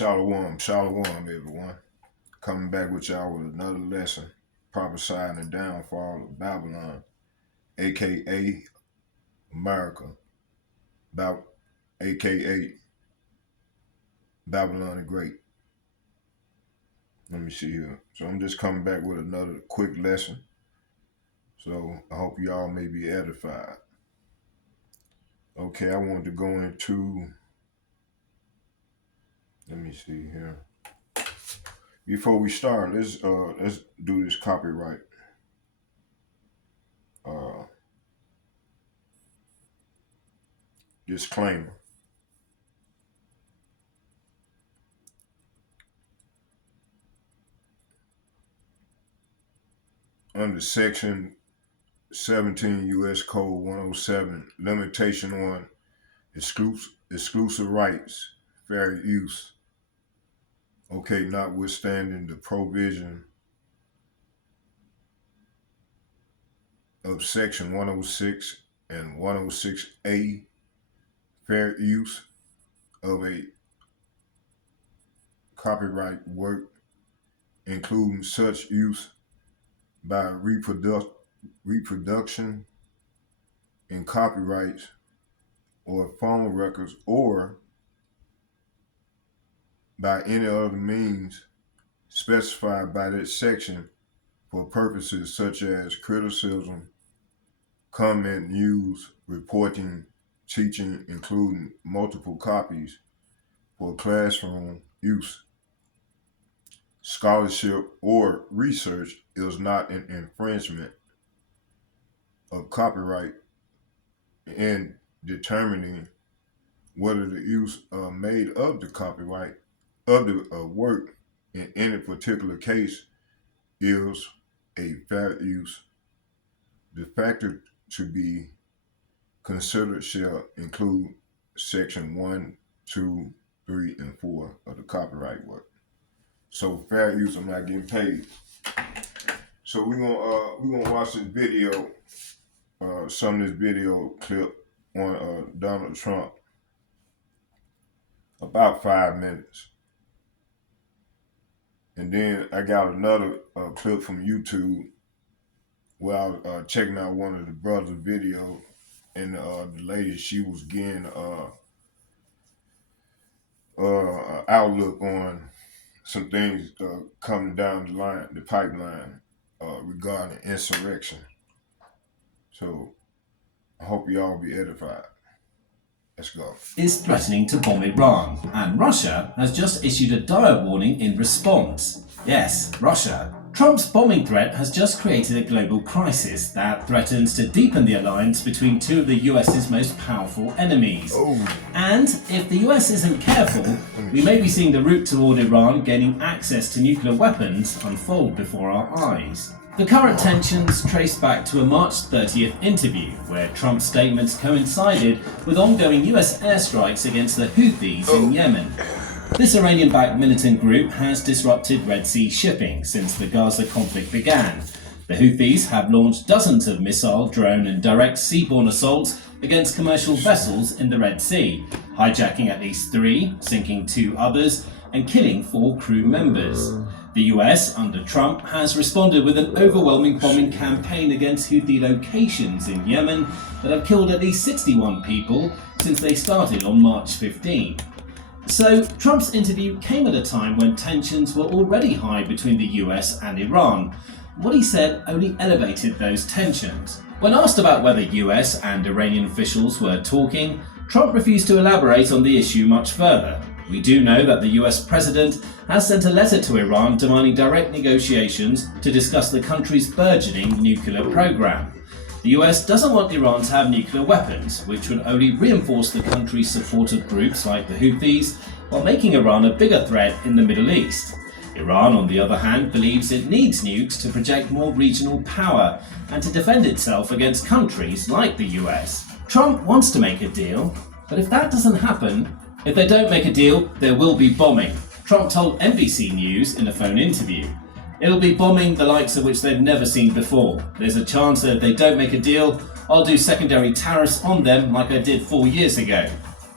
Shalom, shalom, everyone. Coming back with y'all with another lesson, prophesying the downfall of Babylon, aka America, aka Babylon the Great. Let me see here. So I'm just coming back with another quick lesson. So I hope y'all may be edified. Okay, I wanted to go into. Let me see here. Before we start, let's do this copyright. Disclaimer. Under Section 17 U.S. Code 107, limitation on exclusive rights, fair use. Okay, notwithstanding the provision of Section 106 and 106A, fair use of a copyright work, including such use by reproduction in copyrights or phone records, or by any other means specified by that section for purposes such as criticism, comment, news, reporting, teaching, including multiple copies for classroom use, scholarship, or research, is not an infringement of copyright in determining whether the use made of the copyright of the work in any particular case is a fair use. The factor to be considered shall include Section 1, 2, 3, and 4 of the copyright work. So fair use, I'm not getting paid. So we're gonna watch this video, some of this video clip on Donald Trump, about 5 minutes. And then I got another clip from YouTube where I was checking out one of the brothers' video, and the lady, she was getting outlook on some things coming down the pipeline regarding insurrection. So I hope y'all be edified. Let's go. Is threatening to bomb Iran, and Russia has just issued a dire warning in response. Yes, Russia. Trump's bombing threat has just created a global crisis that threatens to deepen the alliance between two of the US's most powerful enemies. And if the US isn't careful, we may be seeing the route toward Iran gaining access to nuclear weapons unfold before our eyes. The current tensions trace back to a March 30th interview, where Trump's statements coincided with ongoing US airstrikes against the Houthis in Yemen. This Iranian-backed militant group has disrupted Red Sea shipping since the Gaza conflict began. The Houthis have launched dozens of missile, drone and direct seaborne assaults against commercial vessels in the Red Sea, hijacking at least 3, sinking 2 others, and killing 4 crew members. The US, under Trump, has responded with an overwhelming bombing campaign against Houthi locations in Yemen that have killed at least 61 people since they started on March 15. So, Trump's interview came at a time when tensions were already high between the US and Iran. What he said only elevated those tensions. When asked about whether US and Iranian officials were talking, Trump refused to elaborate on the issue much further. We do know that the US president has sent a letter to Iran demanding direct negotiations to discuss the country's burgeoning nuclear program. The US doesn't want Iran to have nuclear weapons, which would only reinforce the country's support of groups like the Houthis, while making Iran a bigger threat in the Middle East. Iran, on the other hand, believes it needs nukes to project more regional power and to defend itself against countries like the US. Trump wants to make a deal, but if that doesn't happen, if they don't make a deal, there will be bombing. Trump told NBC News in a phone interview. It'll be bombing the likes of which they've never seen before. There's a chance that if they don't make a deal, I'll do secondary tariffs on them like I did 4 years ago.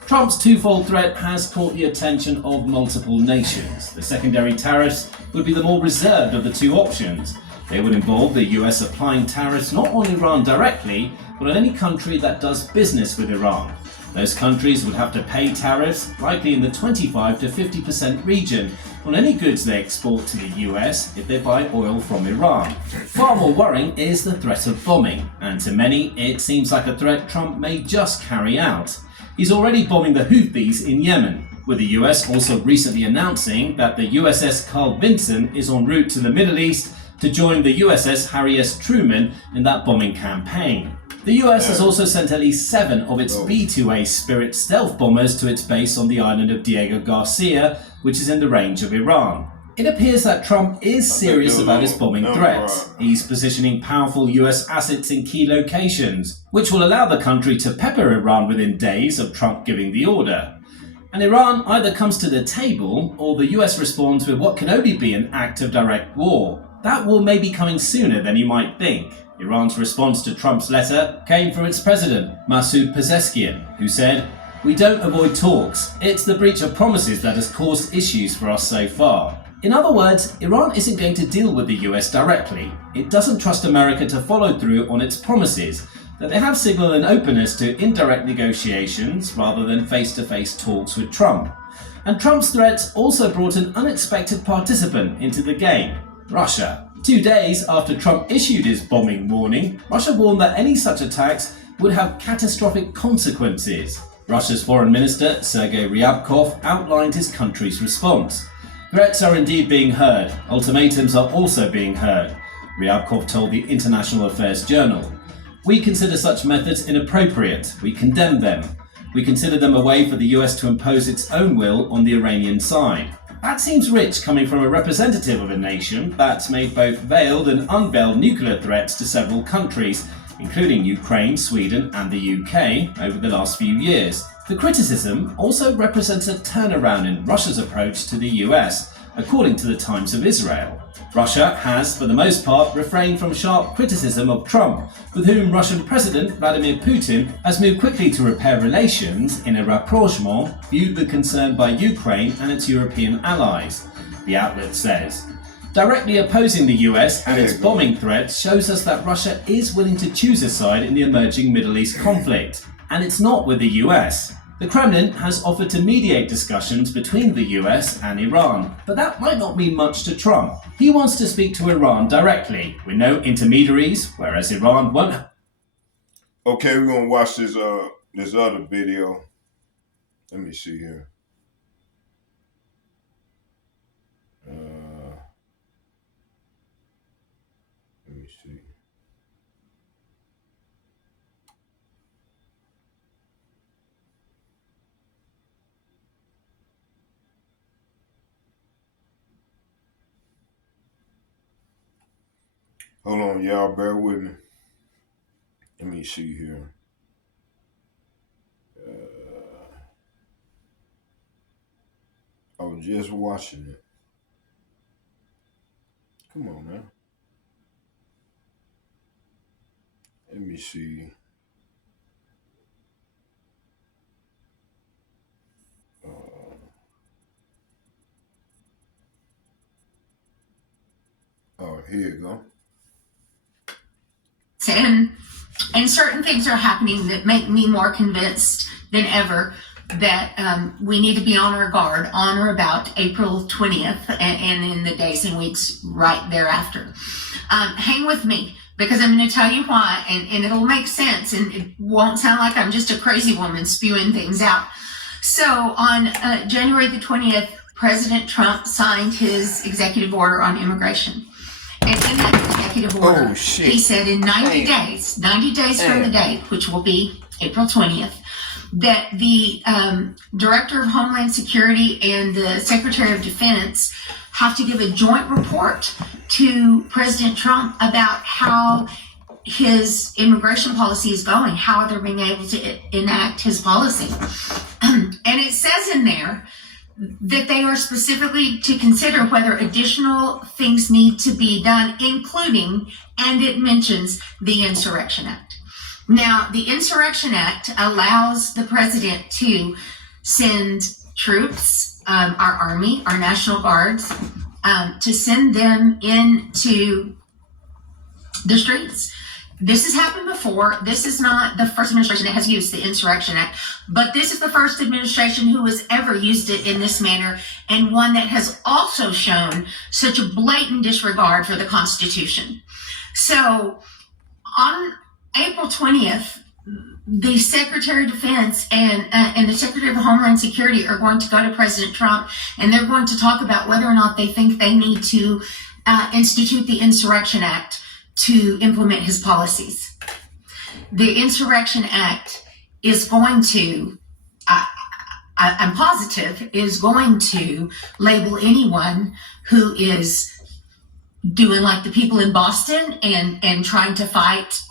Trump's twofold threat has caught the attention of multiple nations. The secondary tariffs would be the more reserved of the two options. They would involve the US applying tariffs not on Iran directly, but on any country that does business with Iran. Those countries would have to pay tariffs, likely in the 25 to 50% region, on any goods they export to the US if they buy oil from Iran. Far more worrying is the threat of bombing, and to many it seems like a threat Trump may just carry out. He's already bombing the Houthis in Yemen, with the US also recently announcing that the USS Carl Vinson is en route to the Middle East to join the USS Harry S. Truman in that bombing campaign. The US has also sent at least 7 of its B-2A Spirit stealth bombers to its base on the island of Diego Garcia, which is in the range of Iran. It appears that Trump is serious about his bombing threats. He's positioning powerful US assets in key locations, which will allow the country to pepper Iran within days of Trump giving the order. And Iran either comes to the table, or the US responds with what can only be an act of direct war. That war may be coming sooner than you might think. Iran's response to Trump's letter came from its president, Masoud Pezeshkian, who said, "We don't avoid talks. It's the breach of promises that has caused issues for us so far." In other words, Iran isn't going to deal with the US directly. It doesn't trust America to follow through on its promises, that they have signaled an openness to indirect negotiations rather than face-to-face talks with Trump. And Trump's threats also brought an unexpected participant into the game, Russia. 2 days after Trump issued his bombing warning, Russia warned that any such attacks would have catastrophic consequences. Russia's foreign minister, Sergei Ryabkov, outlined his country's response. Threats are indeed being heard. Ultimatums are also being heard, Ryabkov told the International Affairs Journal. We consider such methods inappropriate. We condemn them. We consider them a way for the US to impose its own will on the Iranian side. That seems rich coming from a representative of a nation that's made both veiled and unveiled nuclear threats to several countries, including Ukraine, Sweden and the UK, over the last few years. The criticism also represents a turnaround in Russia's approach to the US, according to the Times of Israel. Russia has, for the most part, refrained from sharp criticism of Trump, with whom Russian President Vladimir Putin has moved quickly to repair relations in a rapprochement viewed with concern by Ukraine and its European allies, the outlet says. Directly opposing the US and its bombing threats shows us that Russia is willing to choose a side in the emerging Middle East conflict, and it's not with the US. The Kremlin has offered to mediate discussions between the US and Iran, but that might not mean much to Trump. He wants to speak to Iran directly, with no intermediaries, whereas Iran won't. Okay, we're gonna watch this other video. Let me see here. Let me see. Hold on, y'all, bear with me. Let me see here. I was just watching it. Come on, man. Let me see. Oh, here you go. And certain things are happening that make me more convinced than ever that we need to be on our guard on or about April 20th and in the days and weeks right thereafter. Hang with me, because I'm going to tell you why, and it'll make sense, and it won't sound like I'm just a crazy woman spewing things out. So on January the 20th, President Trump signed his executive order on immigration. And in that executive order, he said in 90 days from the date, which will be April 20th, that the Director of Homeland Security and the Secretary of Defense have to give a joint report to President Trump about how his immigration policy is going, how they're being able to enact his policy. And it says in there that they are specifically to consider whether additional things need to be done, including, and it mentions the Insurrection Act. Now, the Insurrection Act allows the president to send troops, our Army, our National Guards, to send them into the streets. This has happened before. This is not the first administration that has used the Insurrection Act, but this is the first administration who has ever used it in this manner, and one that has also shown such a blatant disregard for the Constitution. So on April 20th, the Secretary of Defense and the Secretary of Homeland Security are going to go to President Trump, and they're going to talk about whether or not they think they need to institute the Insurrection Act to implement his policies. The Insurrection Act is going to, I'm positive, is going to label anyone who is doing like the people in Boston and trying to fight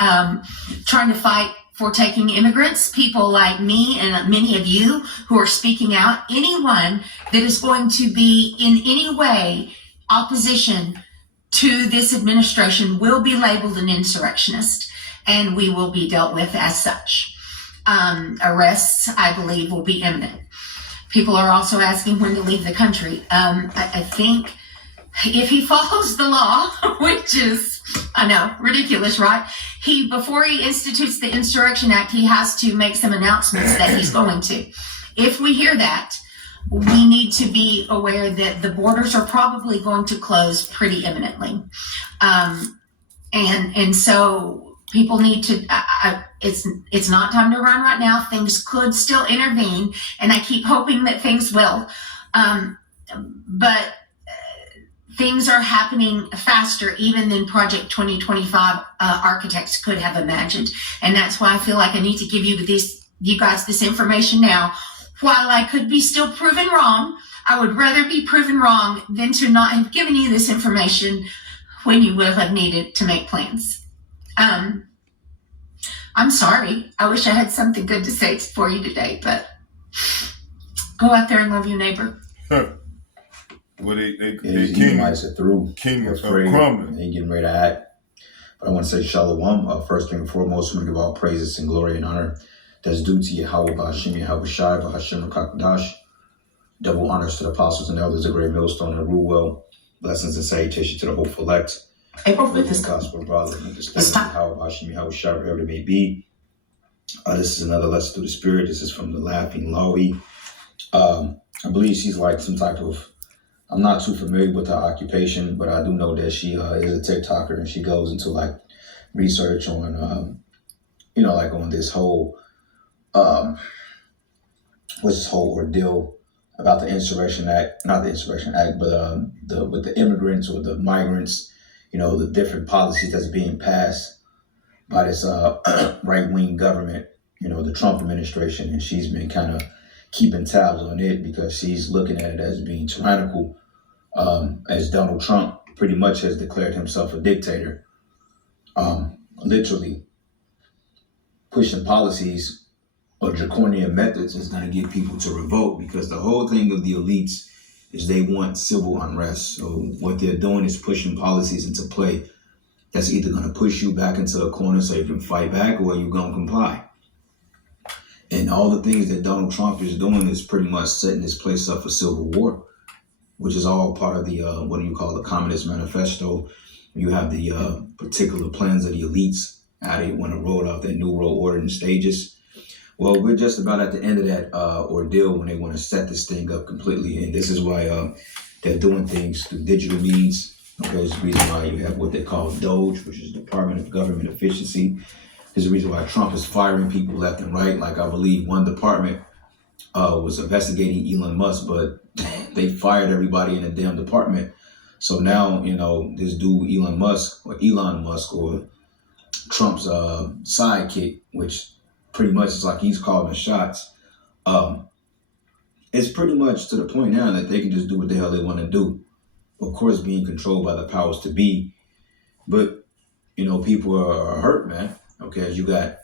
for taking immigrants, people like me and many of you who are speaking out. Anyone that is going to be in any way opposition to this administration will be labeled an insurrectionist, and we will be dealt with as such. Arrests, I believe, will be imminent. People are also asking when to leave the country. I think if he follows the law, which is, I know, ridiculous, right? Before he institutes the Insurrection Act, he has to make some announcements that he's going to. If we hear that, we need to be aware that the borders are probably going to close pretty imminently. And so people need to, it's not time to run right now. Things could still intervene, and I keep hoping that things will. But things are happening faster even than Project 2025 architects could have imagined. And that's why I feel like I need to give you guys this information now. While I could be still proven wrong, I would rather be proven wrong than to not have given you this information when you will have needed to make plans. I'm sorry. I wish I had something good to say for you today, but go out there and love your neighbor. Well, they Edomites are through. king They're of afraid. crumbling. They ain't getting ready to act. But I want to say shalom. First thing and foremost, we want to give all praises and glory and honor that's due to Yahweh Ba'Hashem, Yahweh Shai, Ba'Hashem Rakakdash. Double honors to the apostles and elders, the great millstone and rule well. Blessings and salutation to the hopeful elect. April 5th The is gospel brother, understand Yahweh Ba'Hashem, Yahweh Shai, wherever it may be. This is another lesson through the spirit. This is from the Laughing Lawi. I believe she's like some type of, I'm not too familiar with her occupation, but I do know that she is a TikToker, and she goes into like research on, like on this whole, what's this whole ordeal about the Insurrection Act, not the Insurrection Act, but with the immigrants or the migrants, the different policies that's being passed by this right-wing government, the Trump administration, and she's been kind of keeping tabs on it because she's looking at it as being tyrannical, as Donald Trump pretty much has declared himself a dictator, literally pushing policies or draconian methods is going to get people to revolt, because the whole thing of the elites is they want civil unrest. So what they're doing is pushing policies into play that's either going to push you back into a corner so you can fight back, or you're going to comply. And all the things that Donald Trump is doing is pretty much setting this place up for civil war, which is all part of the, the Communist Manifesto. You have the particular plans of the elites, how they want to roll out their New World Order in stages. Well, we're just about at the end of that ordeal when they want to set this thing up completely. And this is why they're doing things through digital means. Okay, there's a reason why you have what they call DOGE, which is Department of Government Efficiency. There's a reason why Trump is firing people left and right. Like, I believe one department was investigating Elon Musk, but they fired everybody in the damn department. So now, this dude Elon Musk, or Trump's sidekick, which pretty much is like he's calling the shots. It's pretty much to the point now that they can just do what the hell they want to do. Of course, being controlled by the powers to be. But, people are hurt, man. Okay, you got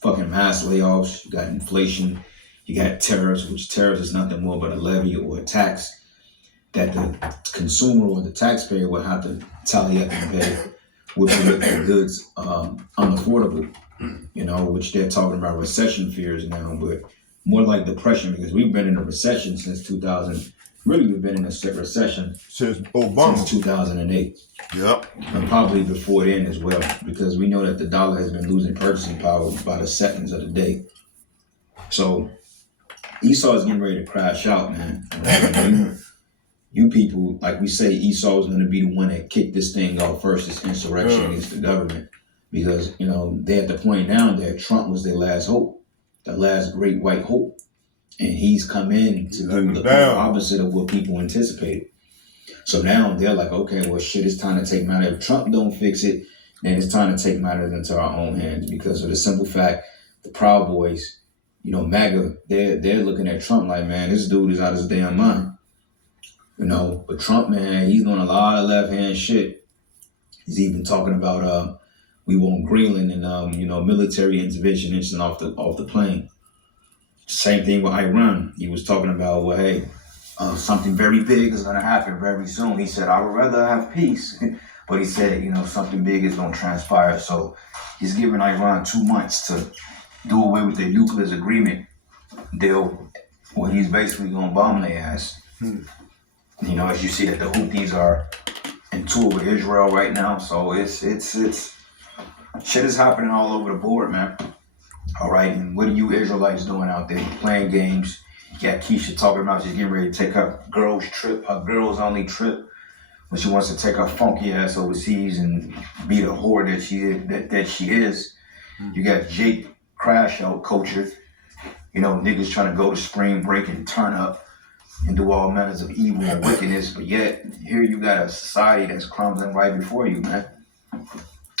fucking mass layoffs, you got inflation, you got tariffs, which tariffs is nothing more but a levy or a tax that the consumer or the taxpayer will have to tally up and pay, which will make the goods unaffordable, which they're talking about recession fears now, but more like depression, because we've been in a recession since 2000. Really, we've been in a recession Since Obama. since 2008, Yep. and probably before then as well, because we know that the dollar has been losing purchasing power by the seconds of the day. So Esau is getting ready to crash out, man. You people, like we say, Esau is going to be the one that kicked this thing off first, this insurrection against the government. Because, you know, they at the point now that Trump was their last hope, the last great white hope. And he's come in to do the opposite of what people anticipated. So now they're like, okay, well, shit, it's time to take matters. If Trump don't fix it, then it's time to take matters into our own hands, because of the simple fact, the Proud Boys, you know, MAGA, they're looking at Trump like, man, this dude is out of his damn mind. You know, but Trump, man, he's doing a lot of left-hand shit. He's even talking about we want Greenland and you know, military intervention off the plane. Same thing with Iran. He was talking about, well, hey, something very big is going to happen very soon. He said, I would rather have peace. But he said, you know, something big is going to transpire. So he's giving Iran 2 months to do away with their nuclear agreement deal. Well, he's basically going to bomb their ass. You know, as you see that the Houthis are in tour with Israel right now. So it's shit is happening all over the board, man. All right, and what are you Israelites doing out there? Playing games. You got Keisha talking about she's getting ready to take her girls' trip, her girls' only trip, when she wants to take her funky ass overseas and be the whore that she is. You got Jake Crash Out culture. You know, niggas trying to go to spring break and turn up and do all manners of evil and wickedness, but yet here you got a society that's crumbling right before you, man.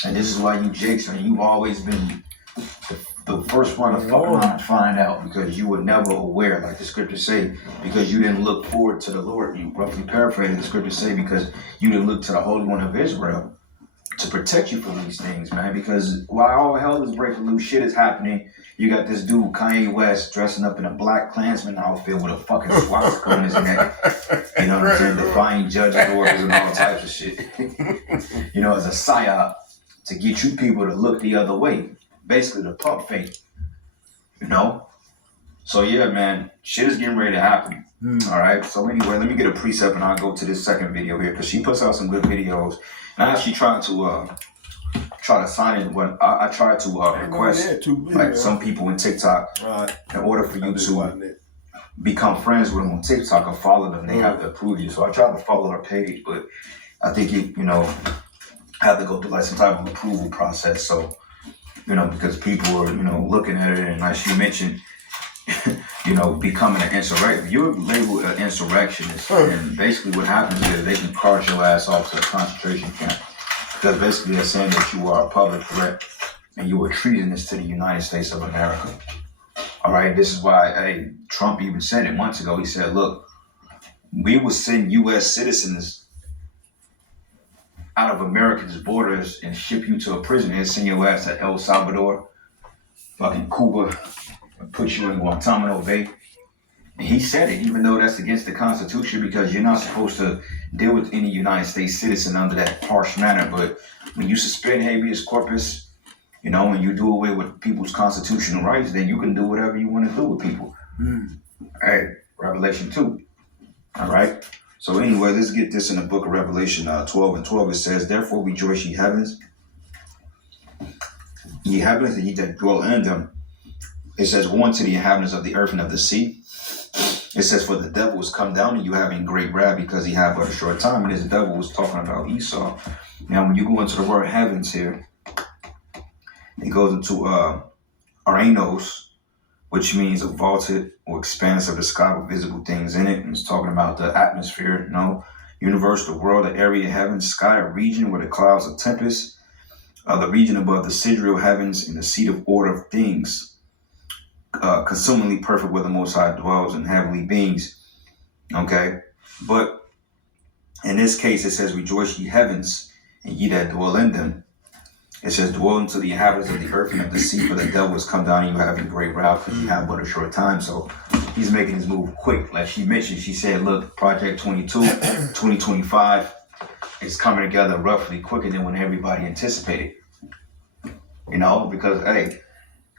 And this is why you Jakes, and you've always been the first one to fuck around and find out, because you were never aware, like the scriptures say, because you didn't look forward to the Lord. You roughly paraphrase the scriptures say, because you didn't look to the Holy One of Israel to protect you from these things, man. Because while all hell is breaking loose, shit is happening. You got this dude, Kanye West, dressing up in a Black Klansman outfit with a fucking swastika on his neck. You know what I'm saying? Defying judges' orders and all types of shit. You know, as a psyop to get you people to look the other way. Basically, the pump fake. You know? So, yeah, man, shit is getting ready to happen. All right? So, anyway, let me get a precept and I'll go to this second video here, because she puts out some good videos. And I actually tried to sign in when I tried to request like some people in TikTok in order for you to become friends with them on TikTok or follow them. They have to approve you. So I tried to follow her page, but I think it, you know, had to go through like some type of approval process. So, you know, because people are, you know, looking at it, and like she mentioned, you know, becoming an insurrectionist. You're labeled an insurrectionist, and basically what happens is they can cart your ass off to a concentration camp. Because basically they're saying that you are a public threat and you are treasonous to the United States of America. All right, this is why Trump even said it months ago. He said, look, we will send U.S. citizens out of America's borders and ship you to a prison and send your ass to El Salvador, fucking Cuba, and put you in Guantanamo Bay. And he said it, even though that's against the Constitution, because you're not supposed to deal with any United States citizen under that harsh manner. But when you suspend habeas corpus, you know, when you do away with people's constitutional rights, then you can do whatever you want to do with people. Hey, Revelation 2. All right. So anyway, let's get this in the book of Revelation 12:12. It says, therefore rejoice, ye heavens, and ye that dwell in them. It says, woe unto the inhabitants of the earth and of the sea. It says, for the devil is come down to you having great wrath, because he had but a short time. And this devil was talking about Esau. Now, when you go into the word heavens here, it goes into Aranos, which means a vaulted or expanse of the sky with visible things in it. And it's talking about the atmosphere, you know, universe, the world, the area, heaven, sky, a region where the clouds are tempest, the region above the sidereal heavens and the seat of order of things. Consumingly perfect where the Most High dwells in heavenly beings. Okay? But in this case, it says, rejoice ye heavens, and ye that dwell in them. It says, dwell unto the inhabitants of the earth and of the sea, for the devil has come down and you having great wrath, because you have but a short time. So he's making his move quick. Like she mentioned, she said, look, Project 2025 is coming together roughly quicker than when everybody anticipated. You know, because, hey,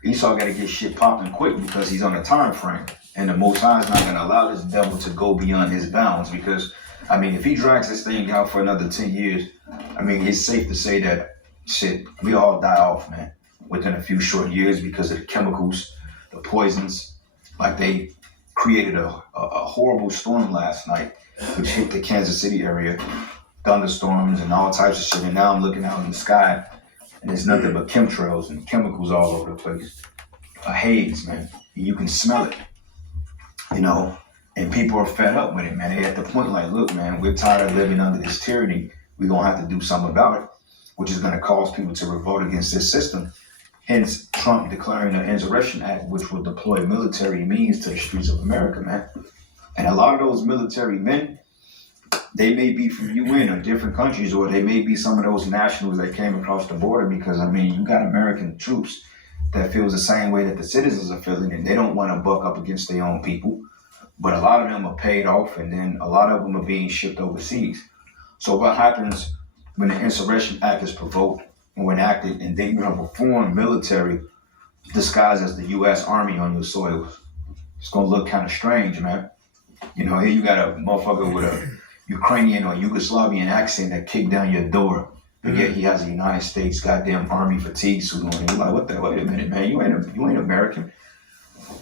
Esau got to get shit popping quick because he's on a time frame. And the Most High is not going to allow this devil to go beyond his bounds because, I mean, if he drags this thing out for another 10 years, I mean, it's safe to say that, shit, we all die off, man, within a few short years because of the chemicals, the poisons. Like, they created a horrible storm last night, which hit the Kansas City area, thunderstorms and all types of shit. And now I'm looking out in the sky, and there's nothing but chemtrails and chemicals all over the place. A haze, man. You can smell it. You know, and people are fed up with it, man. They're at the point like, look, man, we're tired of living under this tyranny. We're going to have to do something about it, which is going to cause people to revolt against this system. Hence, Trump declaring an Insurrection Act, which will deploy military means to the streets of America, man. And a lot of those military men, they may be from UN or different countries, or they may be some of those nationals that came across the border because, I mean, you got American troops that feels the same way that the citizens are feeling, and they don't want to buck up against their own people. But a lot of them are paid off, and then a lot of them are being shipped overseas. So what happens when the Insurrection Act is provoked or enacted, and then you have a foreign military disguised as the U.S. Army on your soil? It's going to look kind of strange, man. You know, here you got a motherfucker with a Ukrainian or Yugoslavian accent that kicked down your door. But yet he has a United States goddamn army fatigue suit on. And you're like, what the? Wait a minute, man. You ain't American.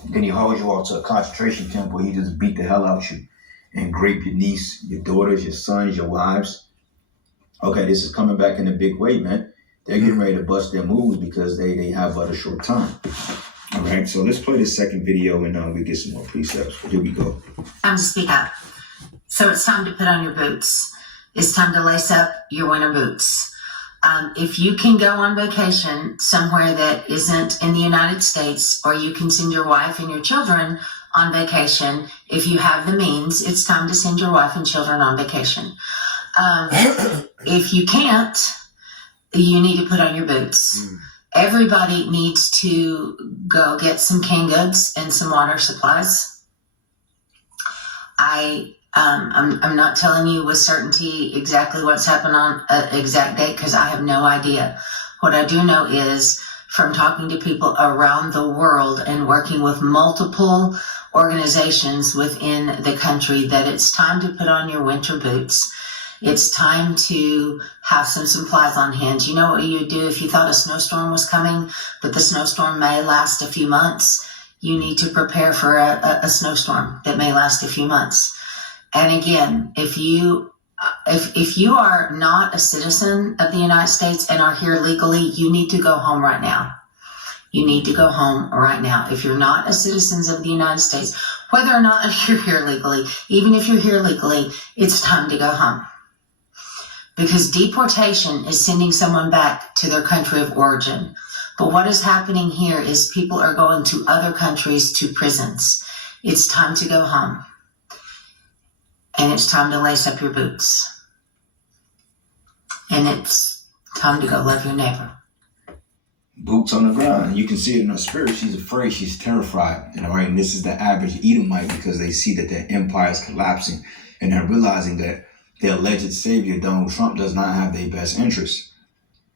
Then he hauls you off to a concentration camp where he just beat the hell out you and rape your niece, your daughters, your sons, your wives. Okay, this is coming back in a big way, man. They're getting ready to bust their moves because they have but a short time. All right, so let's play this second video and we get some more precepts. Here we go. Time to speak up. So it's time to put on your boots. It's time to lace up your winter boots. If you can go on vacation somewhere that isn't in the United States, or you can send your wife and your children on vacation, if you have the means, it's time to send your wife and children on vacation. If you can't, you need to put on your boots. Everybody needs to go get some canned goods and some water supplies. I'm not telling you with certainty exactly what's happened on an exact date because I have no idea. What I do know is from talking to people around the world and working with multiple organizations within the country that it's time to put on your winter boots. It's time to have some supplies on hand. You know what you would do if you thought a snowstorm was coming, but the snowstorm may last a few months? You need to prepare for a snowstorm that may last a few months. And again, if you are not a citizen of the United States and are here legally, you need to go home right now. You need to go home right now. If you're not a citizen of the United States, whether or not you're here legally, even if you're here legally, it's time to go home. Because deportation is sending someone back to their country of origin. But what is happening here is people are going to other countries, to prisons. It's time to go home. And it's time to lace up your boots. And it's time to go love your neighbor. Boots on the ground. You can see it in her spirit. She's afraid. She's terrified. And all right, and this is the average Edomite because they see that their empire is collapsing. And they're realizing that their alleged savior, Donald Trump, does not have their best interests.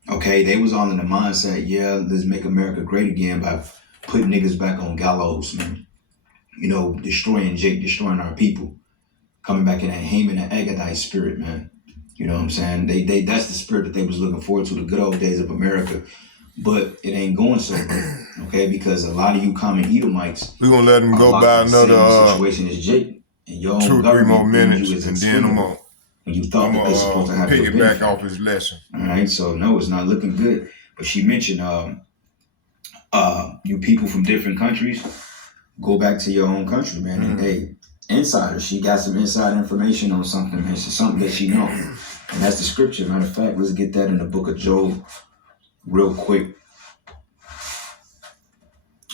Okay, they was all in the mindset, yeah, let's make America great again by putting niggas back on gallows, man. You know, destroying Jake, destroying our people. Coming back in that Haman and Agagite spirit, man. You know what I'm saying? They that's the spirit that they was looking forward to, the good old days of America. But it ain't going so good, okay? Because a lot of you common Edomites, We're gonna let him go by another situation is Jake. And your own 2-3 more minutes, you as and then I'm gonna when you thought that they're supposed to have your piggyback benefit. off his lesson. All right, so no, it's not looking good. But she mentioned you people from different countries, go back to your own country, man. And hey, insider, she got some inside information on something, man. It's something that she know. And that's the scripture. Matter of fact, let's get that in the book of Job real quick.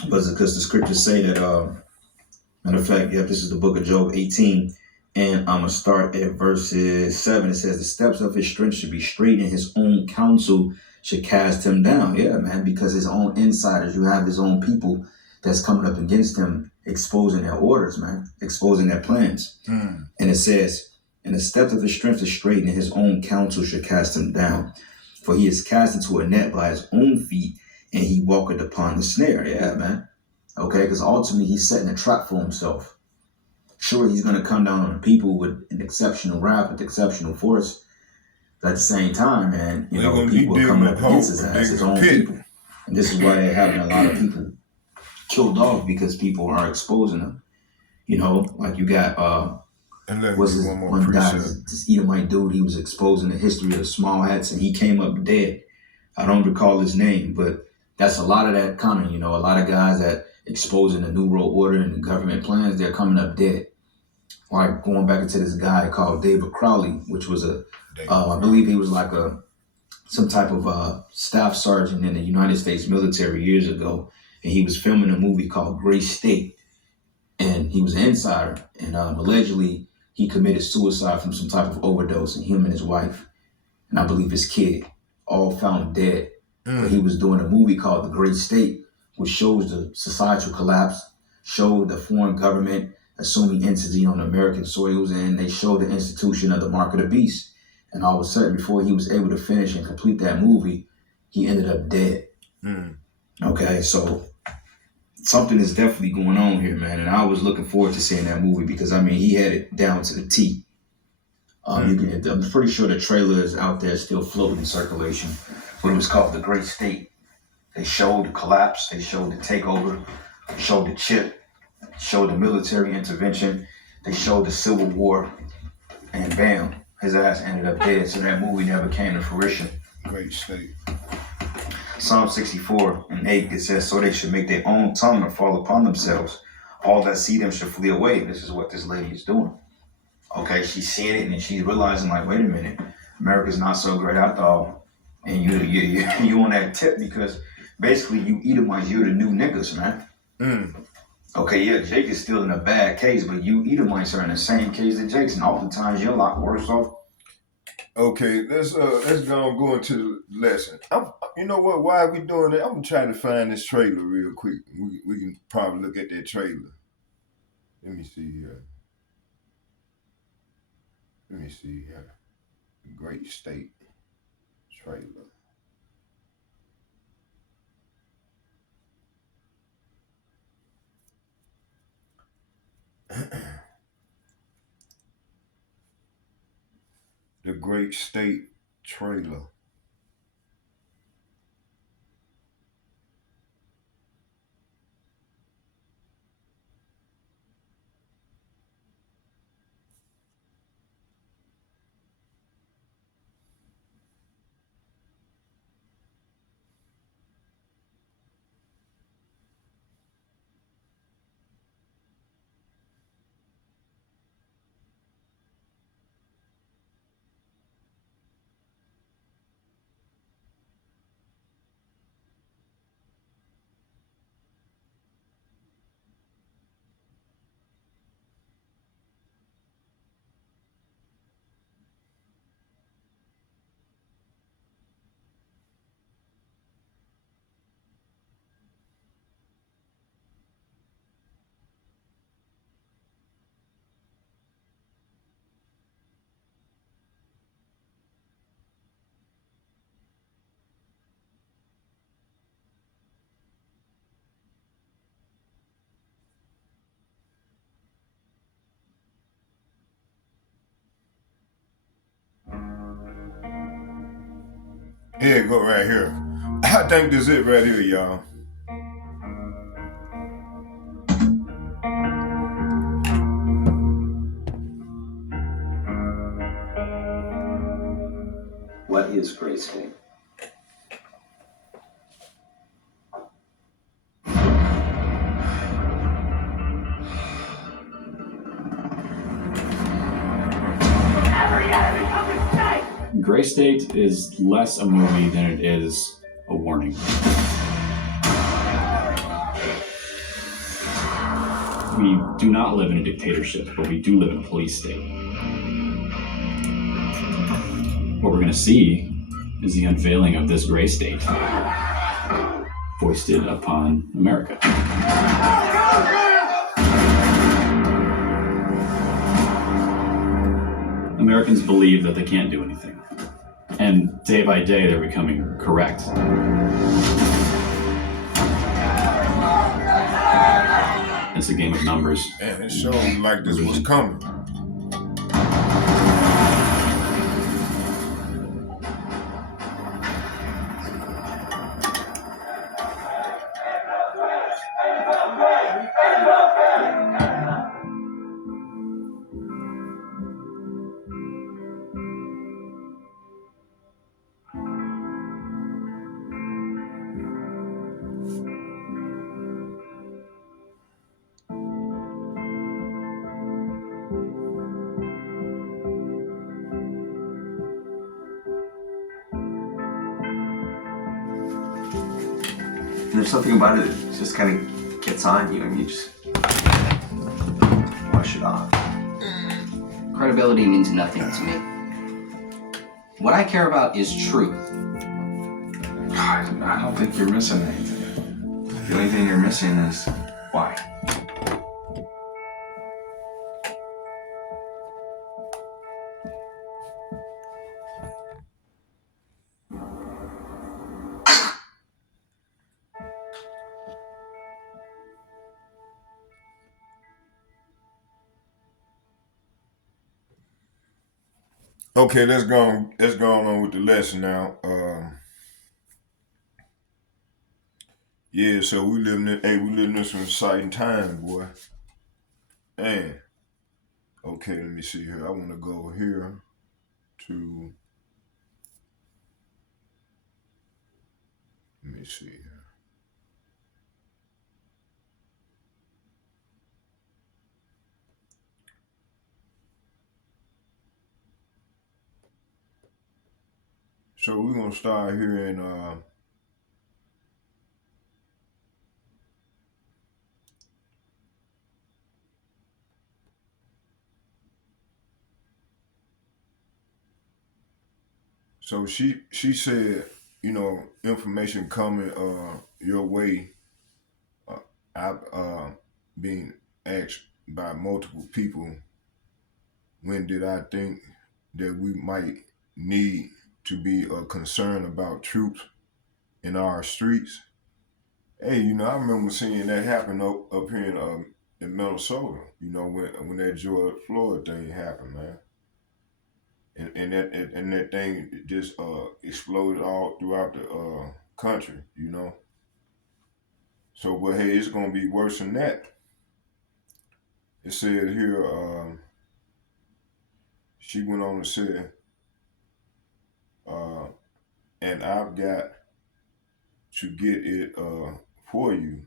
Because the scriptures say that, matter of fact, yeah, this is the book of Job 18. And I'm going to start at verses 7. It says, the steps of his strength should be straight, and his own counsel should cast him down. Yeah, man, because his own insiders, you have his own people that's coming up against him, exposing their orders, man, exposing their plans. And it says, and the steps of his strength is straight, and his own counsel should cast him down. For he is cast into a net by his own feet, and he walked upon the snare. Yeah, man. Okay, because ultimately he's setting a trap for himself. Sure, he's going to come down on the people with an exceptional wrath, with exceptional force. But at the same time, man, you know, people are coming up against his ass, his own people. And this is why they're having a lot of people killed off, because people are exposing them. You know, like you got, what's his one guy, this Edomite dude, he was exposing the history of small hats and he came up dead. I don't recall his name, but that's a lot of that coming, you know, a lot of guys that exposing the New World Order and the government plans, they're coming up dead. Like going back into this guy called David Crowley, which was I believe he was like some type of staff sergeant in the United States military years ago. And he was filming a movie called Gray State. And he was an insider. And allegedly he committed suicide from some type of overdose, and him and his wife, and I believe his kid, all found dead. But he was doing a movie called The Great State, which shows the societal collapse, showed the foreign government assuming entity on American soils, and they showed the institution of the mark of the beast. And all of a sudden, before he was able to finish and complete that movie, he ended up dead. Okay, so something is definitely going on here, man. And I was looking forward to seeing that movie because, I mean, he had it down to the T. I'm pretty sure the trailer is out there still floating in circulation, but it was called The Great State. They showed the collapse, they showed the takeover, showed the chip, showed the military intervention, they showed the Civil War, and bam, his ass ended up dead. So that movie never came to fruition. Great State. Psalm 64:8, it says, so they should make their own tongue and fall upon themselves. All that see them should flee away. This is what this lady is doing. Okay, she's seeing it and she's realizing, like, wait a minute, America's not so great after all. And you on that tip because basically you Edomites, you're the new niggas, man. Okay, yeah, Jake is still in a bad case, but you Edomites are in the same case that Jake's, and oftentimes you're a lot worse off. Okay, let's go into the lesson. You know what? Why are we doing that? I'm trying to find this trailer real quick. We can probably look at that trailer. Let me see here. Great State trailer. The Great State trailer. Here, go right here. I think this is it right here, y'all. What is Great State? Gray State is less a movie than it is a warning. We do not live in a dictatorship, but we do live in a police state. What we're going to see is the unveiling of this Gray State foisted upon America. Americans believe that they can't do anything. And day by day, they're becoming correct. It's a game of numbers. And it showed like this was coming. And there's something about it that just kind of gets on you and you just wash it off. Credibility means nothing to me. What I care about is truth. I don't think you're missing anything. The only thing you're missing is why. Okay, let's go on with the lesson now. Yeah, so we living in some exciting times, boy. Man. Okay, let me see here. I want to go here to. Let me see here. So we're gonna start here in so she said, you know, information coming your way. I've been asked by multiple people, when did I think that we might need to be concerned about troops in our streets? Hey, you know, I remember seeing that happen up here in Minnesota. You know, when that George Floyd thing happened, man, and that thing just exploded all throughout the country. You know, so but hey, it's gonna be worse than that. It said here, she went on to say, and I've got to get it for you,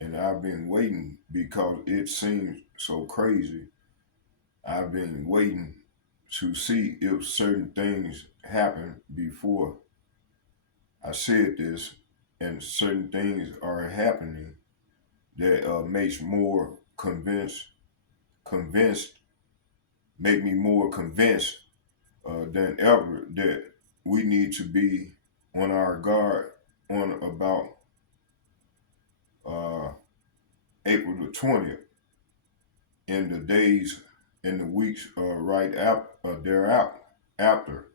and I've been waiting because it seems so crazy. I've been waiting to see if certain things happen before I said this, and certain things are happening that makes more convinced, make me more convinced than ever that we need to be on our guard on about April the 20th, in the days and the weeks right thereafter.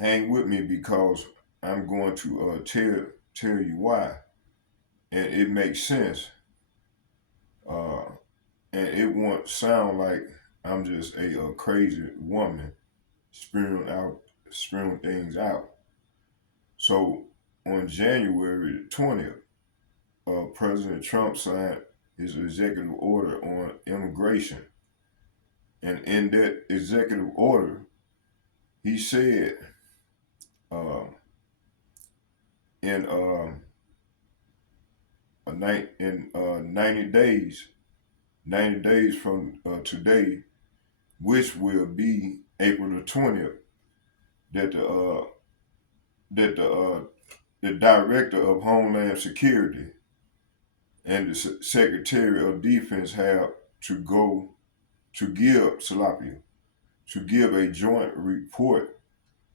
Hang with me because I'm going to tell you why, and it makes sense, and it won't sound like I'm just a crazy woman spewing things out. So on January 20th, President Trump signed his executive order on immigration. And in that executive order, he said in 90 days from today, which will be April the 20th, that the Director of Homeland Security and the Secretary of Defense have to give a joint report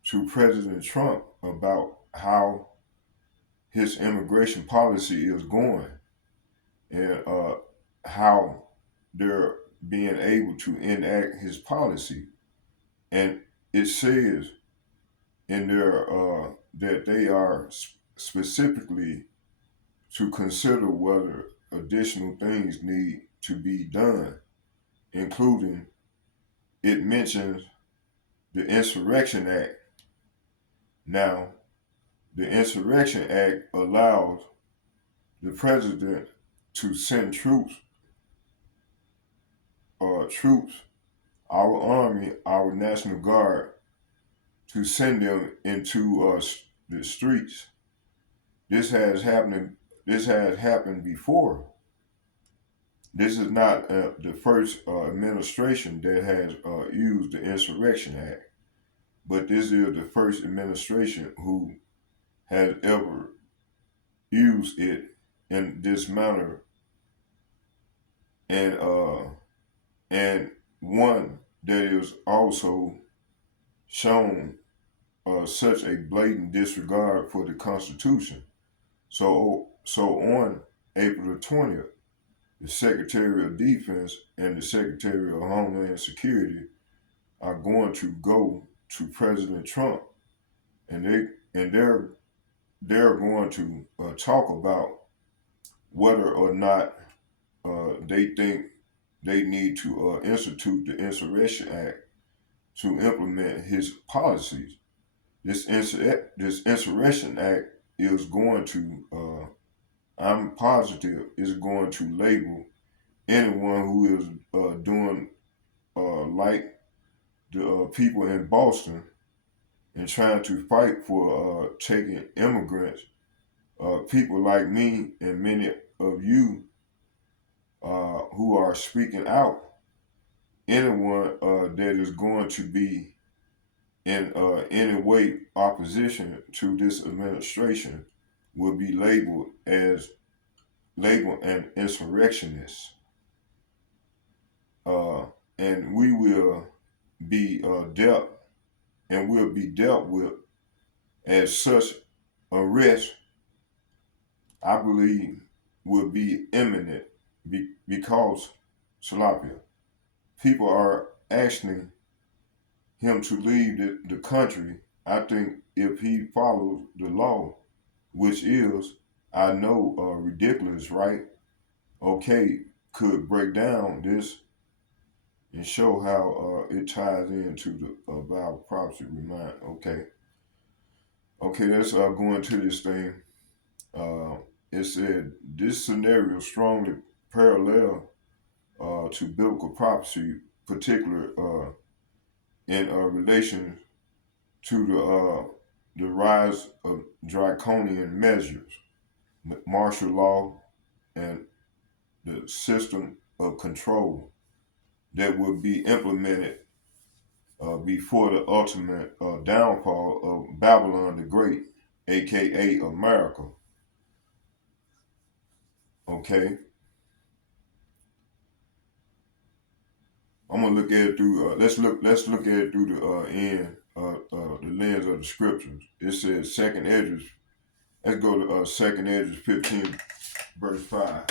to President Trump about how his immigration policy is going, and how they're being able to enact his policy. And it says in there that they are specifically to consider whether additional things need to be done, including it mentions the Insurrection Act. Now, the Insurrection Act allows the president to send troops, our army, our National Guard, to send them into the streets. This has happened. This has happened before. This is not the first administration that has used the Insurrection Act, but this is the first administration who has ever used it in this manner, and one that is also shown such a blatant disregard for the Constitution. So on April the 20th, the Secretary of Defense and the Secretary of Homeland Security are going to go to President Trump, and they're going to talk about whether or not they think they need to institute the Insurrection Act to implement his policies. This Insurrection Act is going to, I'm positive, is going to label anyone who is doing like the people in Boston and trying to fight for taking immigrants, people like me and many of you who are speaking out. Anyone that is going to be in any way opposition to this administration will be labeled an insurrectionist, and we will be dealt with as such. Arrest, I believe, will be imminent because Salapia, people are asking him to leave the country. I think if he follows the law, which is, I know, ridiculous, right? Okay, could break down this and show how it ties into the Bible prophecy remind. Okay, let's go into this thing. It said this scenario strongly parallel to biblical prophecy, particular in relation to the rise of draconian measures, martial law, and the system of control that would be implemented before the ultimate downfall of Babylon the Great, aka America. Okay, I'm gonna look at it through. Let's look at it through the lens of the scriptures. It says Second Esdras. Let's go to Second Esdras 15, verse 5,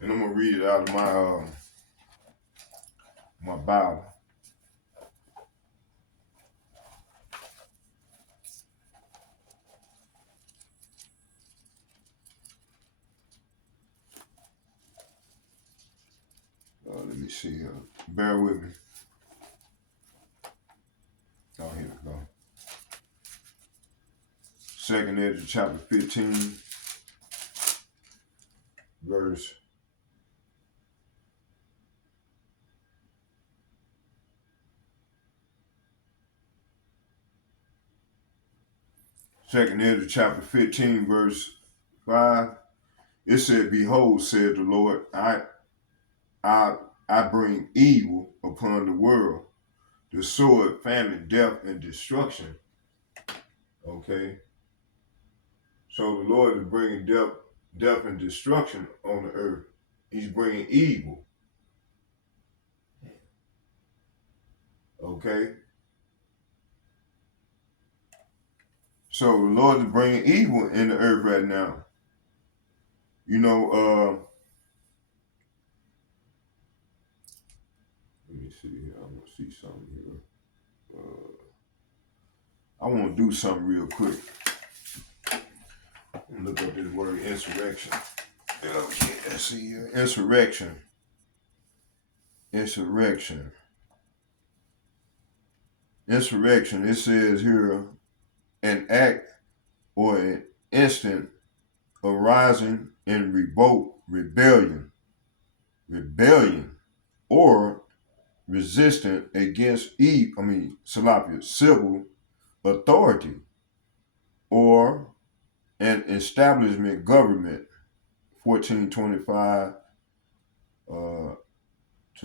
and I'm gonna read it out of my Bible. Let me see. Bear with me. Oh, here we go. Second Esdras chapter 15, verse 5. It said, "Behold, said the Lord, I bring evil upon the world, the sword, famine, death, and destruction." Okay. So the Lord is bringing death and destruction on the earth. He's bringing evil. Okay. So the Lord is bringing evil in the earth right now. You know, let me see here. I want to see something here. I want to do something real quick. Look up this word insurrection. Okay, let's see here. Insurrection. Insurrection. Insurrection. It says here an act or an instant arising in revolt, rebellion, or resistance against civil authority or an establishment government, 1425 to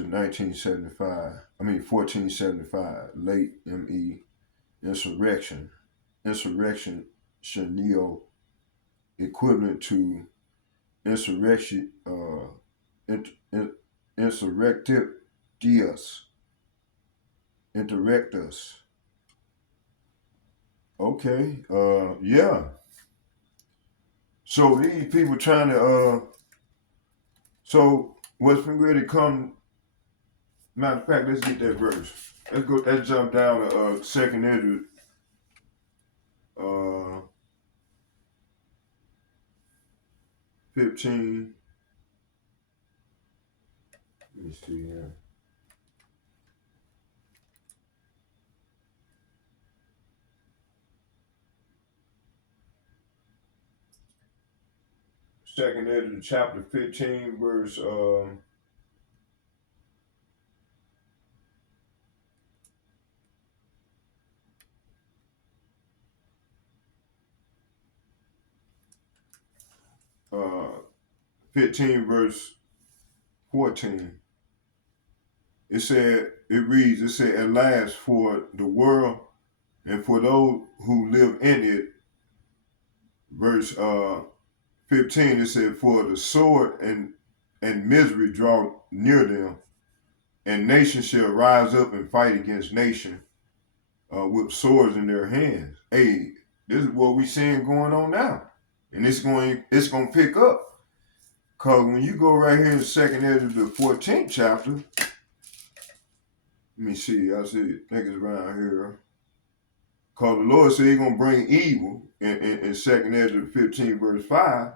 1975. 1475, late ME, insurrection. Insurrectionio, equivalent to insurrection, insurrectius, interrectus. Okay, yeah. So these people trying to, so what's been ready to come, matter of fact, let's get that verse. Let's jump down to 2nd Ezra, 15. Let me see here. Second Ezra chapter 15, verse 15 verse 14. It reads, at last for the world and for those who live in it. Verse 15, it said, for the sword and misery draw near them, and nation shall rise up and fight against nation with swords in their hands. Hey, this is what we seeing going on now. And it's going to pick up. Because when you go right here in 2nd Ezra, the 14th chapter, let me see, I think it's around here. Because the Lord said he's going to bring evil in 2nd Ezra 15, verse 5.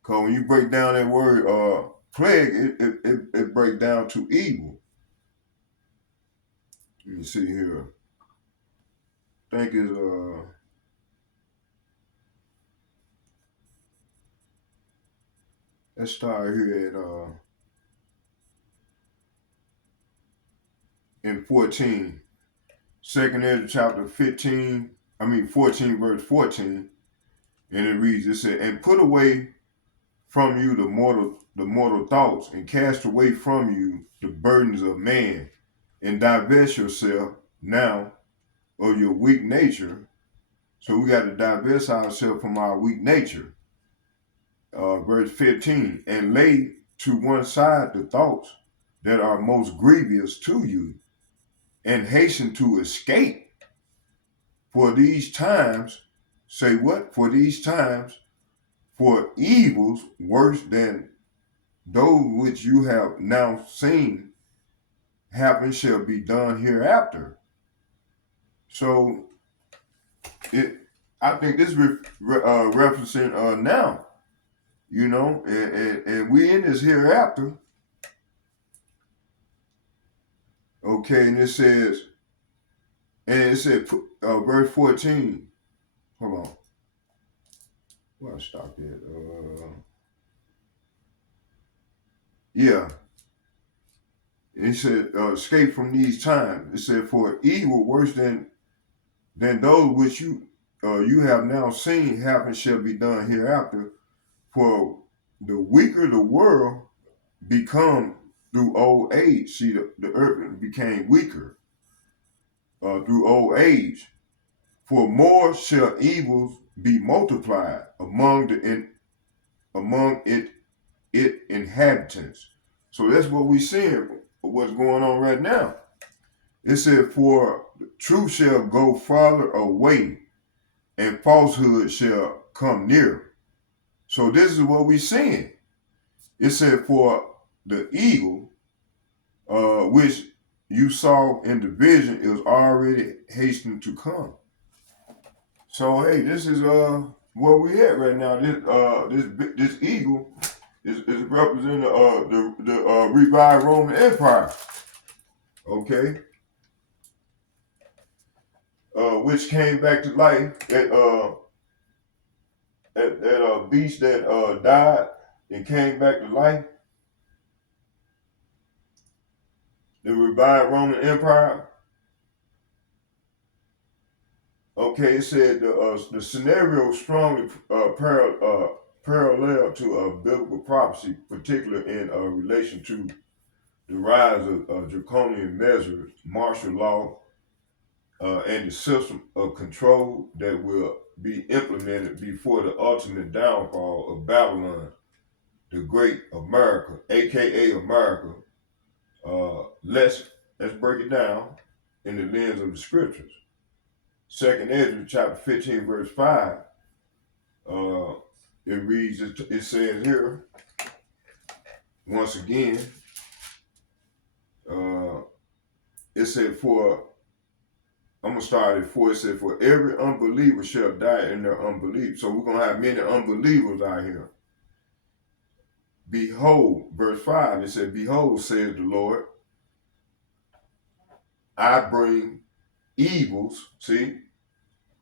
Because when you break down that word plague, it breaks down to evil. Let me see here. I think it's let's start here at in 14. 2nd Ezra chapter 14 verse 14. And it reads, it said, and put away from you the mortal thoughts, and cast away from you the burdens of man, and divest yourself now of your weak nature. So we got to divest ourselves from our weak nature. Verse 15, and lay to one side the thoughts that are most grievous to you, and hasten to escape. For these times, say what? For these times, for evils worse than those which you have now seen happen shall be done hereafter. So, I think this referencing now. And we in this hereafter. Okay, and it said, verse 14. Hold on. Where I stopped at? Yeah. It said, escape from these times. It said, for evil worse than those which you have now seen happen shall be done hereafter. For the weaker the world become through old age. See, the earth became weaker through old age. For more shall evils be multiplied among its inhabitants. So that's what we seeing, what's going on right now. It said, for the truth shall go farther away, and falsehood shall come near. So this is what we seeing. It said, for the evil, which you saw in the vision, is already hastening to come. So hey, this is where we at right now. This eagle is is representing the revived Roman Empire. Okay. Which came back to life at a beast that died and came back to life. The revived Roman Empire. Okay, it said the scenario strongly parallel to biblical prophecy, particularly in relation to the rise of draconian measures, martial law, and the system of control that will be implemented before the ultimate downfall of Babylon, the Great America, aka America. Let's break it down in the lens of the scriptures. 2nd Ezra chapter 15 verse 5. It reads. It says here once again. It said for. I'm gonna start at 4. It said for every unbeliever shall die in their unbelief. So we're gonna have many unbelievers out here. Behold, verse 5. It said, behold, says the Lord, I bring evils, see,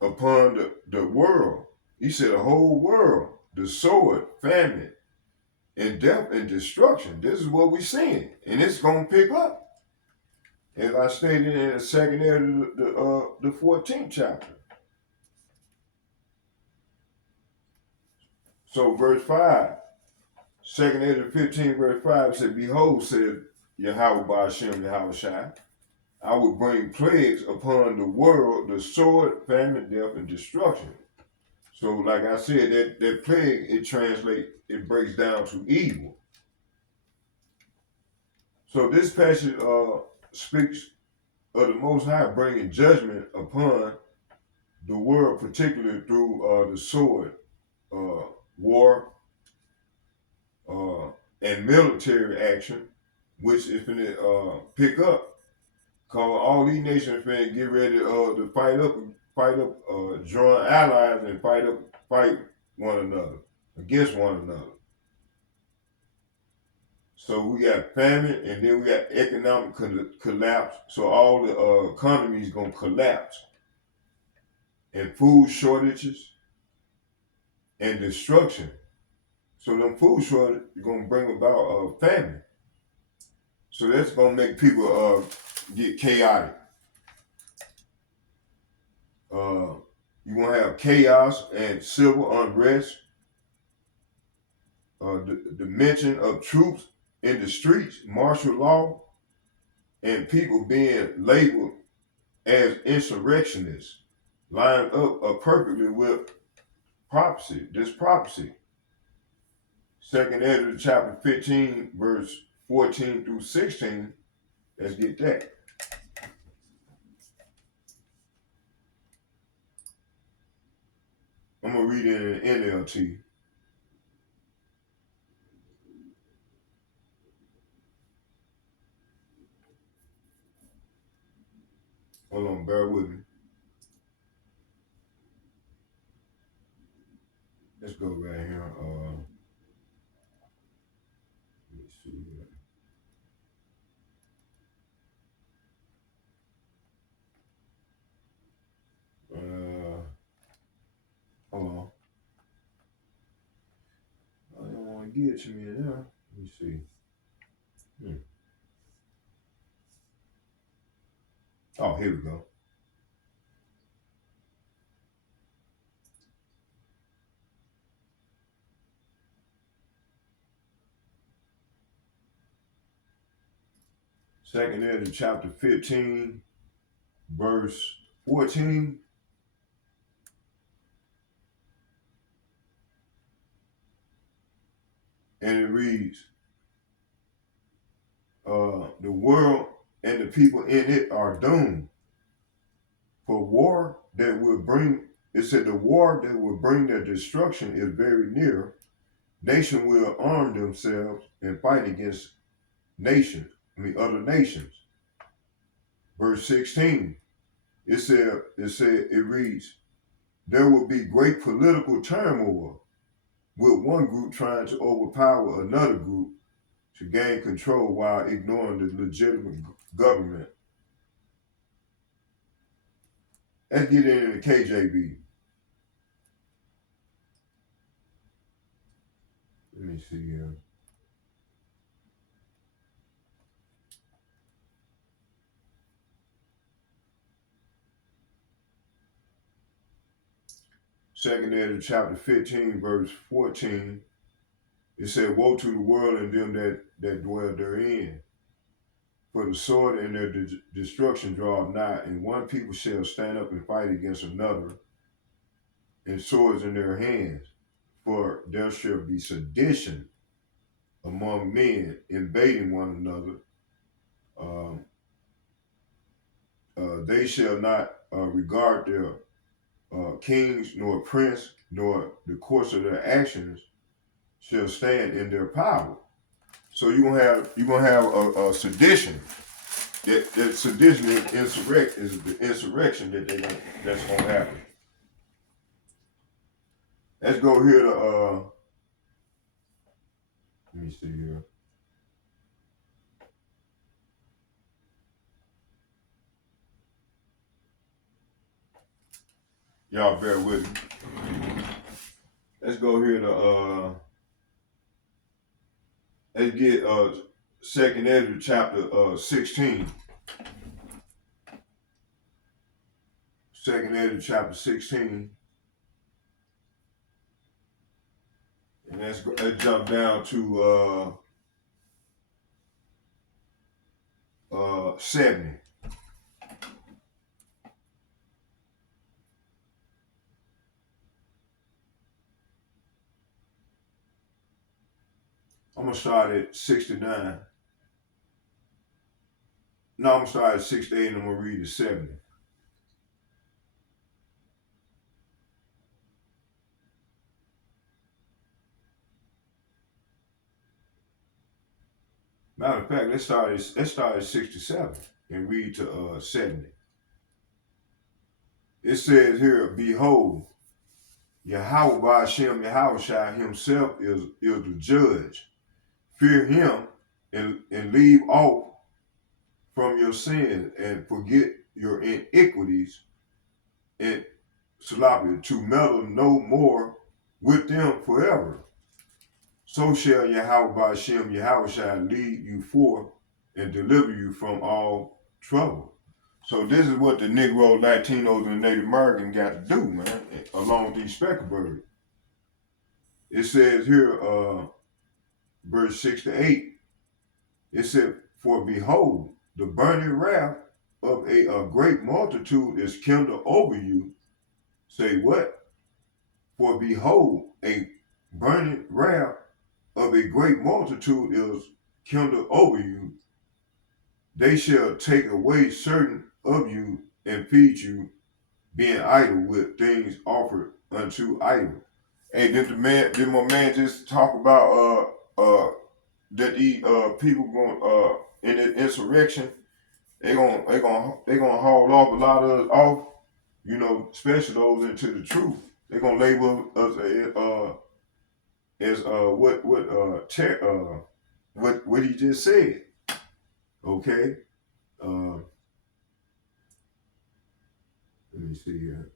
upon the world. He said the whole world, the sword, famine, and death and destruction. This is what we're seeing. And it's going to pick up. As I stated in the 2nd Ezra, the 14th chapter. So verse 5, 2nd Ezra 15 verse 5 said, behold, said Yahweh Ba'ashem Yahushua, I will bring plagues upon the world, the sword, famine, death, and destruction. So, like I said, that plague, it breaks down to evil. So this passage speaks of the Most High bringing judgment upon the world, particularly through the sword, war, and military action, which is going to pick up. Cause all these nations finna get ready to fight up, join allies and fight one another, against one another. So we got famine, and then we got economic collapse. So all the economy is gonna collapse, and food shortages and destruction. So them food shortages are gonna bring about famine. So that's gonna make people get chaotic. You're gonna have chaos and civil unrest. The mention of troops in the streets, martial law, and people being labeled as insurrectionists line up perfectly with prophecy. This prophecy. 2nd Ezra chapter 15, verse 14 through 16. Let's get that. I'm going to read it in NLT. Hold on, bear with me. Let's go right here. Let me see here. Hold on. I don't want to give it to me now. Let me see. Oh, here we go. Second Ezra chapter 15, verse 14. And it reads, the world and the people in it are doomed. For war that will bring, it said the war that will bring their destruction is very near. Nation will arm themselves and fight against other nations. Verse 16, it reads, there will be great political turmoil with one group trying to overpower another group to gain control while ignoring the legitimate government. Let's get into the KJV. Let me see here. Second Ezra chapter 15, verse 14. It said, "Woe to the world and them that dwell therein. For the sword and their destruction draweth nigh, and one people shall stand up and fight against another, and swords in their hands. For there shall be sedition among men, invading one another. They shall not regard their kings, nor prince, nor the course of their actions shall stand in their power." So you're gonna have a sedition. That sedition is the insurrection that's gonna happen. Let's go here to let me see here. Y'all bear with me. Let's go here to let's get Second Ezra chapter 16. Second Ezra chapter 16. And let's jump down to 70. I'm gonna start at 69. No, I'm gonna start at 68 and I'm gonna read to 70. Matter of fact, let's start at 67 and read to 70. It says here, "Behold, Yahweh Ba'ashem Yahushua himself is the judge. Fear him and leave off from your sins and forget your iniquities, and Salapia, to meddle no more with them forever. So shall Yahweh Ba'ashem Yahushua lead you forth and deliver you from all trouble." So this is what the Negro, Latinos, and Native American got to do, man, along with these speckled birds. It says here, verse 6 to 8, it said, "For behold, the burning wrath of a great multitude is kindled over you." Say what? "For behold, a burning wrath of a great multitude is kindled over you. They shall take away certain of you and feed you, being idle with things offered unto idol." Hey, did my man just talk about that these people going in the insurrection, they gonna haul off a lot of us off, especially those into the truth. They're gonna label us as what he just said. Okay. Let me see here.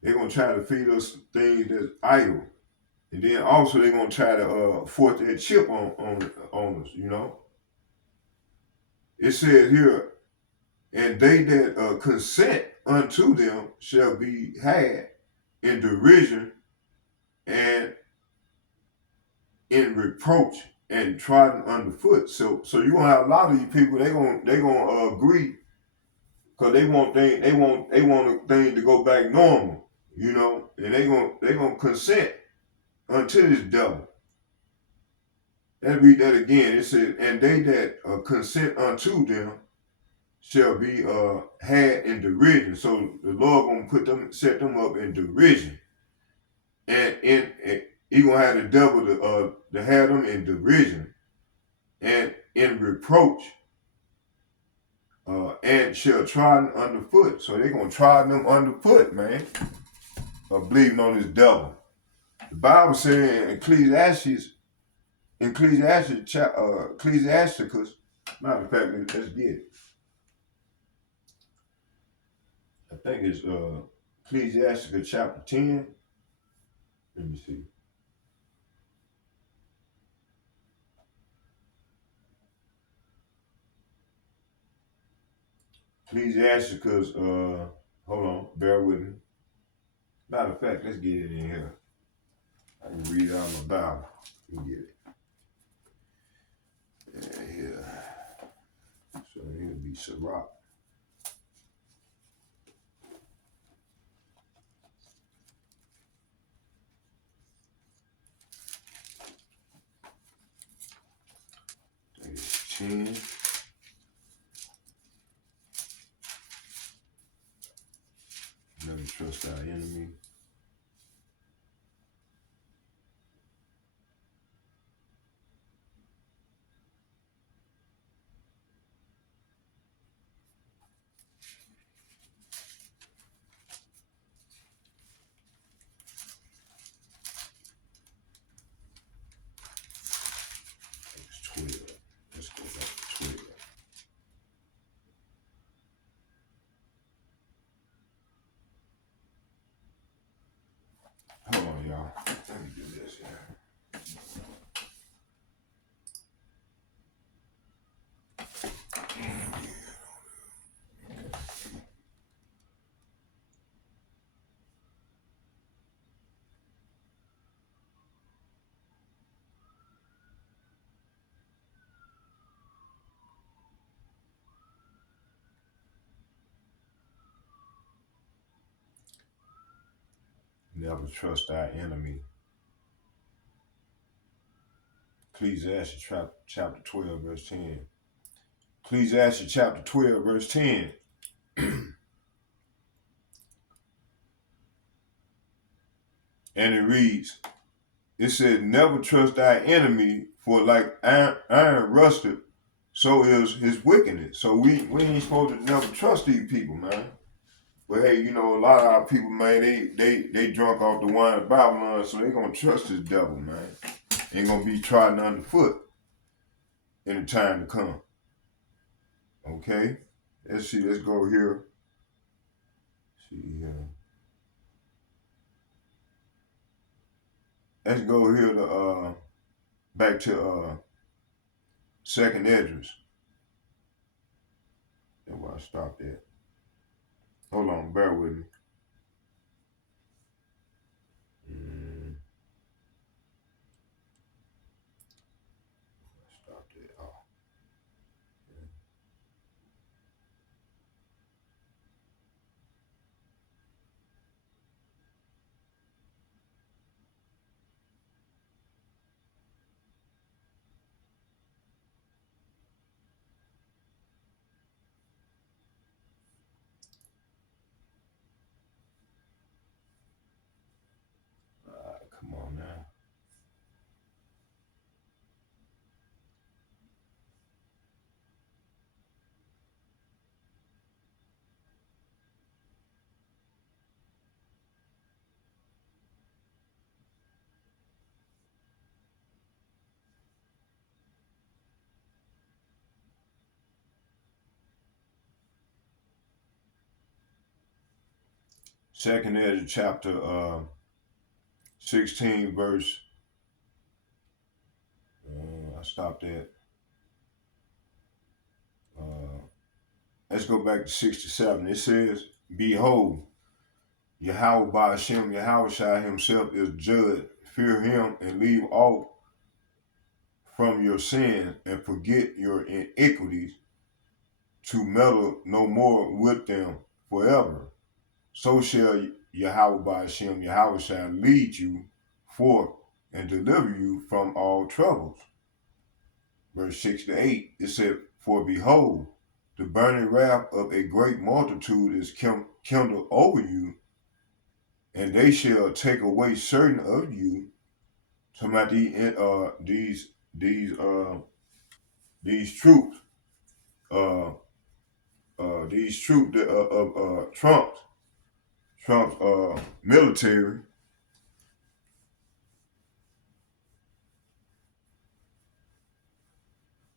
They're gonna try to feed us things that's idle. And then also they're gonna try to force that chip on us, It says here, "And they that consent unto them shall be had in derision and in reproach and trodden underfoot." So you gonna have a lot of these people. They gonna agree because they want a thing to go back normal, and they gonna consent unto this devil. Let's read that again. It says, "And they that consent unto them shall be had in derision." So the Lord gonna set them up in derision, and he gonna have the devil to have them in derision and in reproach, and shall trodden underfoot. So they gonna trodden them underfoot, man, believing on this devil. The Bible said in Ecclesiasticus, matter of fact, let's get it. I think it's Ecclesiasticus chapter 10. Let me see. Ecclesiasticus, hold on, bear with me. Matter of fact, let's get it in here. I can read it out of my Bible. You can get it. Yeah, here. So it'll be Sirach. I think it's 10. Never trust our enemy. It's 12. Let's go back to 12. Hold on, y'all. Let me do this here. Never trust our enemy. Ecclesiastes chapter 12, verse 10. Ecclesiastes chapter 12, verse 10. And it reads, it said, never trust thy enemy, for like iron rusted, so is his wickedness. So we ain't supposed to never trust these people, man. But hey, you know, a lot of our people, man, they drunk off the wine of Babylon, so they gonna trust this devil, man. Ain't gonna be trodden underfoot in the time to come. Okay? Let's see, let's go here. See here. Let's go here to back to Second Esdras. That's where I stopped at. Hold on, bear with me. Stopped at come on now. Second Ezra chapter 16 verse. I stopped at. Let's go back to 67. It says, behold, Yahweh by Hashem, Yahweh himself is judge. Fear him and leave off from your sins and forget your iniquities, to meddle no more with them forever. So shall Yahweh by Hashem, Yahweh shall lead you forth and deliver you from all troubles. Verse 6 to 8, it said, for behold, the burning wrath of a great multitude is kindled over you, and they shall take away certain of you. Talking about these troops, of Trump's military,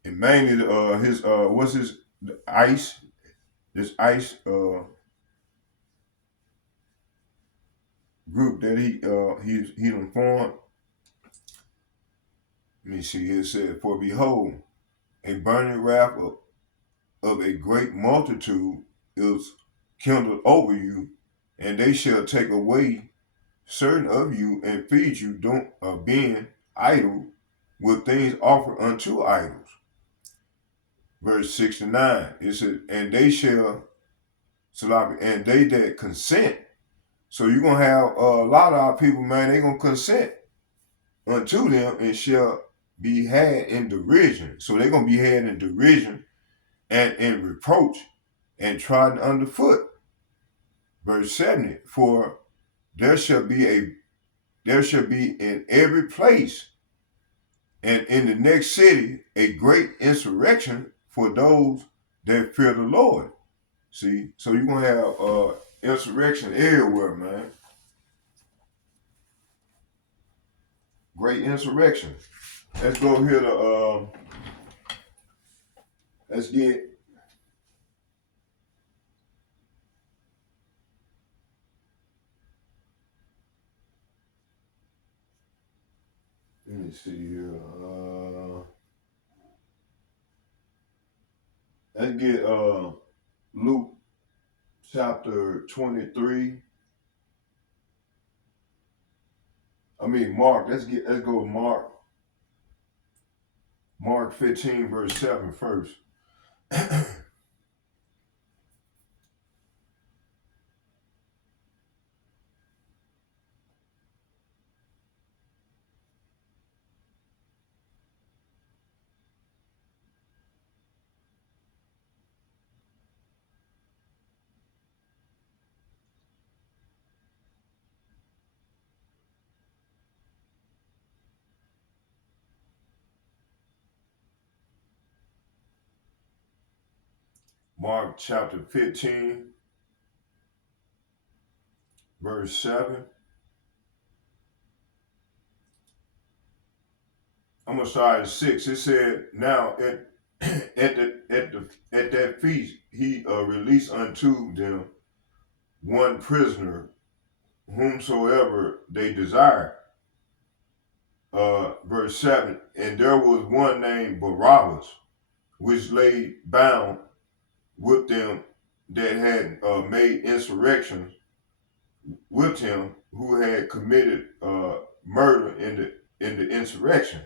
and mainly his what's his ice this ice group that he done formed. Let me see here. It said, "For behold, a burning wrath of a great multitude is kindled over you, and they shall take away certain of you and feed you, being idle with things offered unto idols." Verse 69, it says, "And they shall, and they that consent." So you're going to have a lot of our people, man, they going to consent unto them and shall be had in derision. So they're going to be had in derision and in reproach and trodden underfoot. Verse 70, "For there shall be in every place and in the next city a great insurrection for those that fear the Lord." See, so you're gonna have insurrection everywhere, man. Great insurrection. Let's go here to let's get let me see here. Let's get Luke chapter 23. I mean Mark. Let's go Mark. Mark 15 verse 7 first. Mark chapter 15 verse 7. I'm gonna start at 6. It said, "Now at that feast he released unto them one prisoner, whomsoever they desired." Verse 7, "And there was one named Barabbas, which lay bound with them that had made insurrections with him, who had committed murder in the insurrection."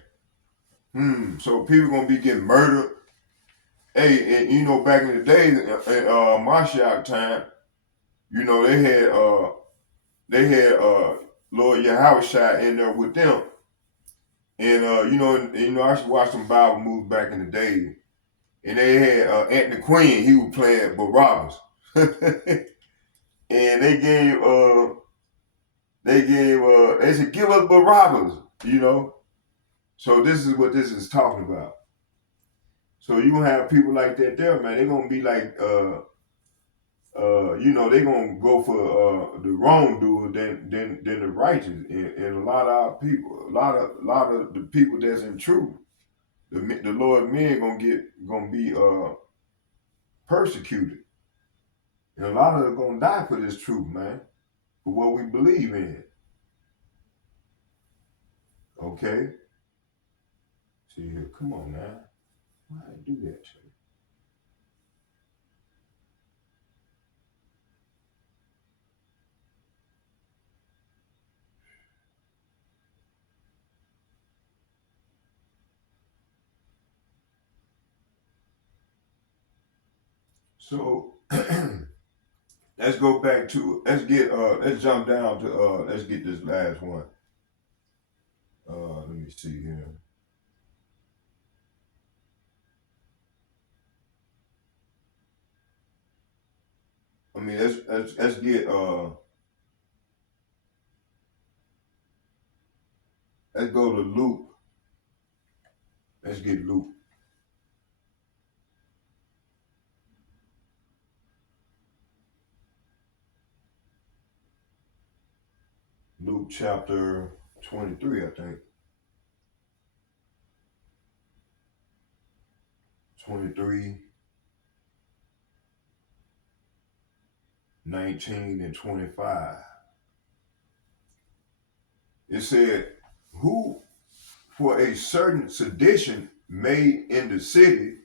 So people gonna be getting murdered. Hey, and you know, back in the day, in Mashiach time, you know, they had Lord Yahweh in there with them. And you know, I used to watch some Bible movies back in the day, and they had Anthony Quinn. He was playing Barabbas, and they said, "Give us Barabbas," you know. So this is what this is talking about. So you gonna have people like that there, man. They're gonna be like, you know, they're gonna go for the wrongdoer than the righteous. And a lot of our people, a lot of the people that's in truth, the Lord men gonna be persecuted, and a lot of them gonna die for this truth, man, for what we believe in. Okay. See here, come on, man. Why I do that to you? So let's go back to let's jump down to let's get this last one. Let me see here. I mean, let's get let's go to Luke. Let's get Luke. Luke chapter 23, I think. 23, 19, and 25. It said, who for a certain sedition made in the city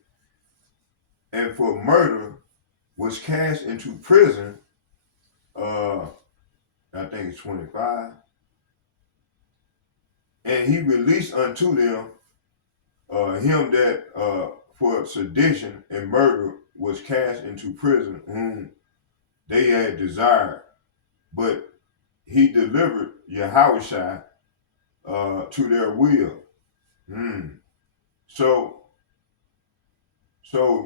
and for murder was cast into prison, I think it's 25, and he released unto them him that for sedition and murder was cast into prison, whom they had desired, but he delivered Yahushua to their will. So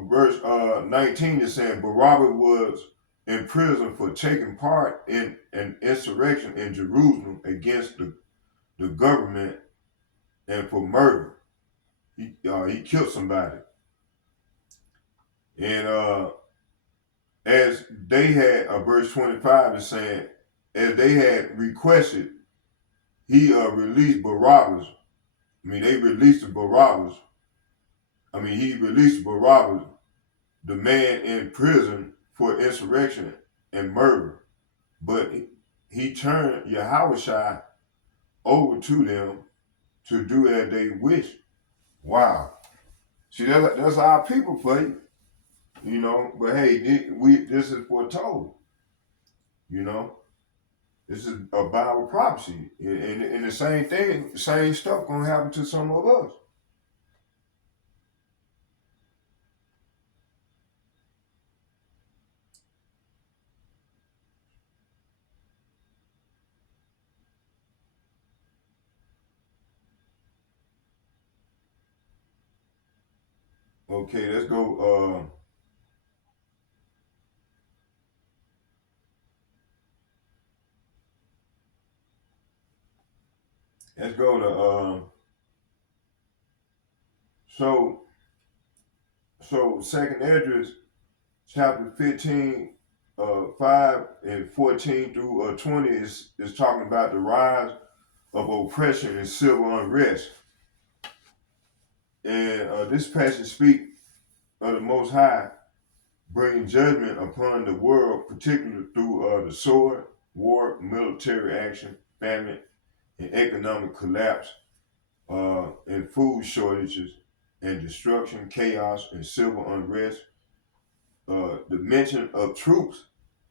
verse 19 is saying Barabbas was in prison for taking part in an insurrection in Jerusalem against the government and for murder. He killed somebody. And as they had, verse 25 is saying, as they had requested, he released Barabbas. They released the Barabbas. He released Barabbas, the man in prison for insurrection and murder. But he turned Yahushua over to them to do as they wished. Wow. See, that's how our people play, But hey, this is foretold, This is a Bible prophecy, and the same thing, same stuff gonna happen to some of us. Okay, let's go. Let's go to so Second Esdras chapter 15, 5 and 14 through 20 is talking about the rise of oppression and civil unrest. And this passage speaks of the Most High bringing judgment upon the world, particularly through the sword, war, military action, famine, and economic collapse, and food shortages, and destruction, chaos, and civil unrest. The mention of troops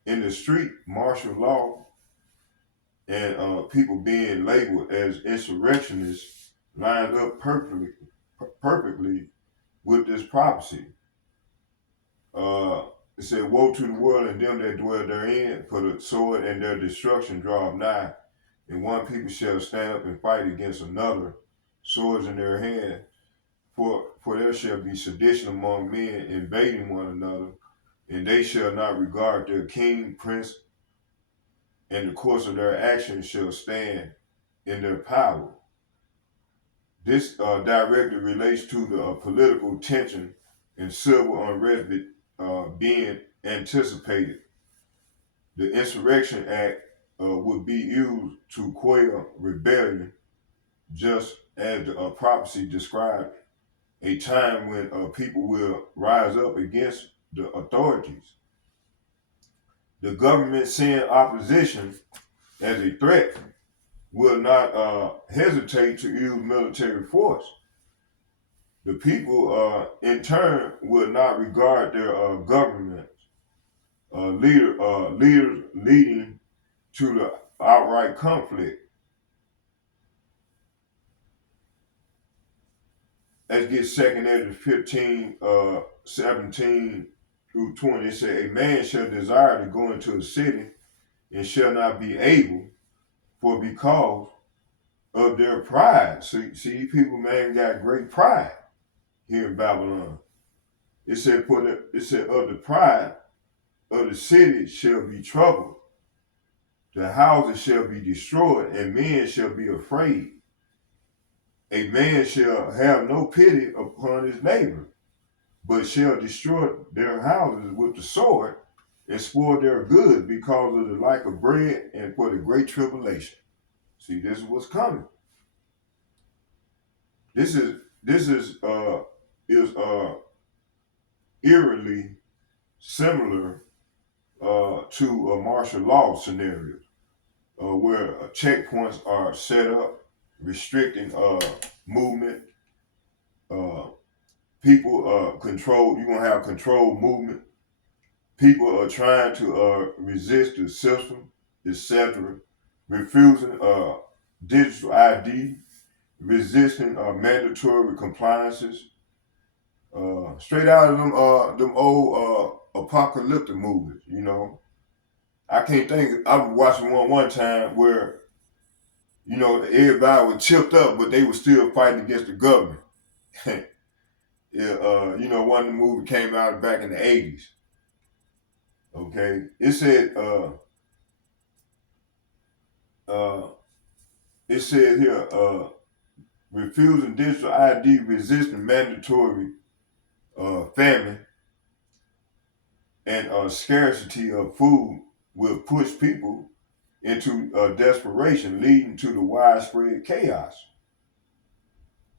in the street, martial law, and people being labeled as insurrectionists lines up perfectly with this prophecy. It said, woe to the world and them that dwell therein, for the sword and their destruction draweth nigh. And one people shall stand up and fight against another, swords in their hand. For there shall be sedition among men, invading one another, and they shall not regard their king, prince, and the course of their actions shall stand in their power. This directly relates to the political tension and civil unrest being anticipated. The Insurrection Act would be used to quell rebellion, just as the prophecy described a time when people will rise up against the authorities. The government seeing opposition as a threat will not hesitate to use military force. The people, in turn, will not regard their government leaders leading to the outright conflict. Let's get 2 Esdras 15, 17 through 20. It says, a man shall desire to go into a city and shall not be able, for because of their pride. See, people, man, got great pride here in Babylon. It said, of the pride of the city shall be troubled. The houses shall be destroyed, and men shall be afraid. A man shall have no pity upon his neighbor, but shall destroy their houses with the sword and spoil their goods because of the lack of bread and for the great tribulation. See, this is what's coming. This is eerily similar to a martial law scenario where checkpoints are set up restricting movement. People control. You're gonna have controlled movement. People are trying to resist the system, etc. Refusing digital ID, resisting mandatory compliances. Straight out of them old apocalyptic movies, you know. I can't think. I was watching one time where everybody was chipped up, but they were still fighting against the government. Yeah, one of the movies came out back in the 80s. Okay, it said here refusing digital ID, resisting mandatory famine, and scarcity of food will push people into desperation, leading to the widespread chaos.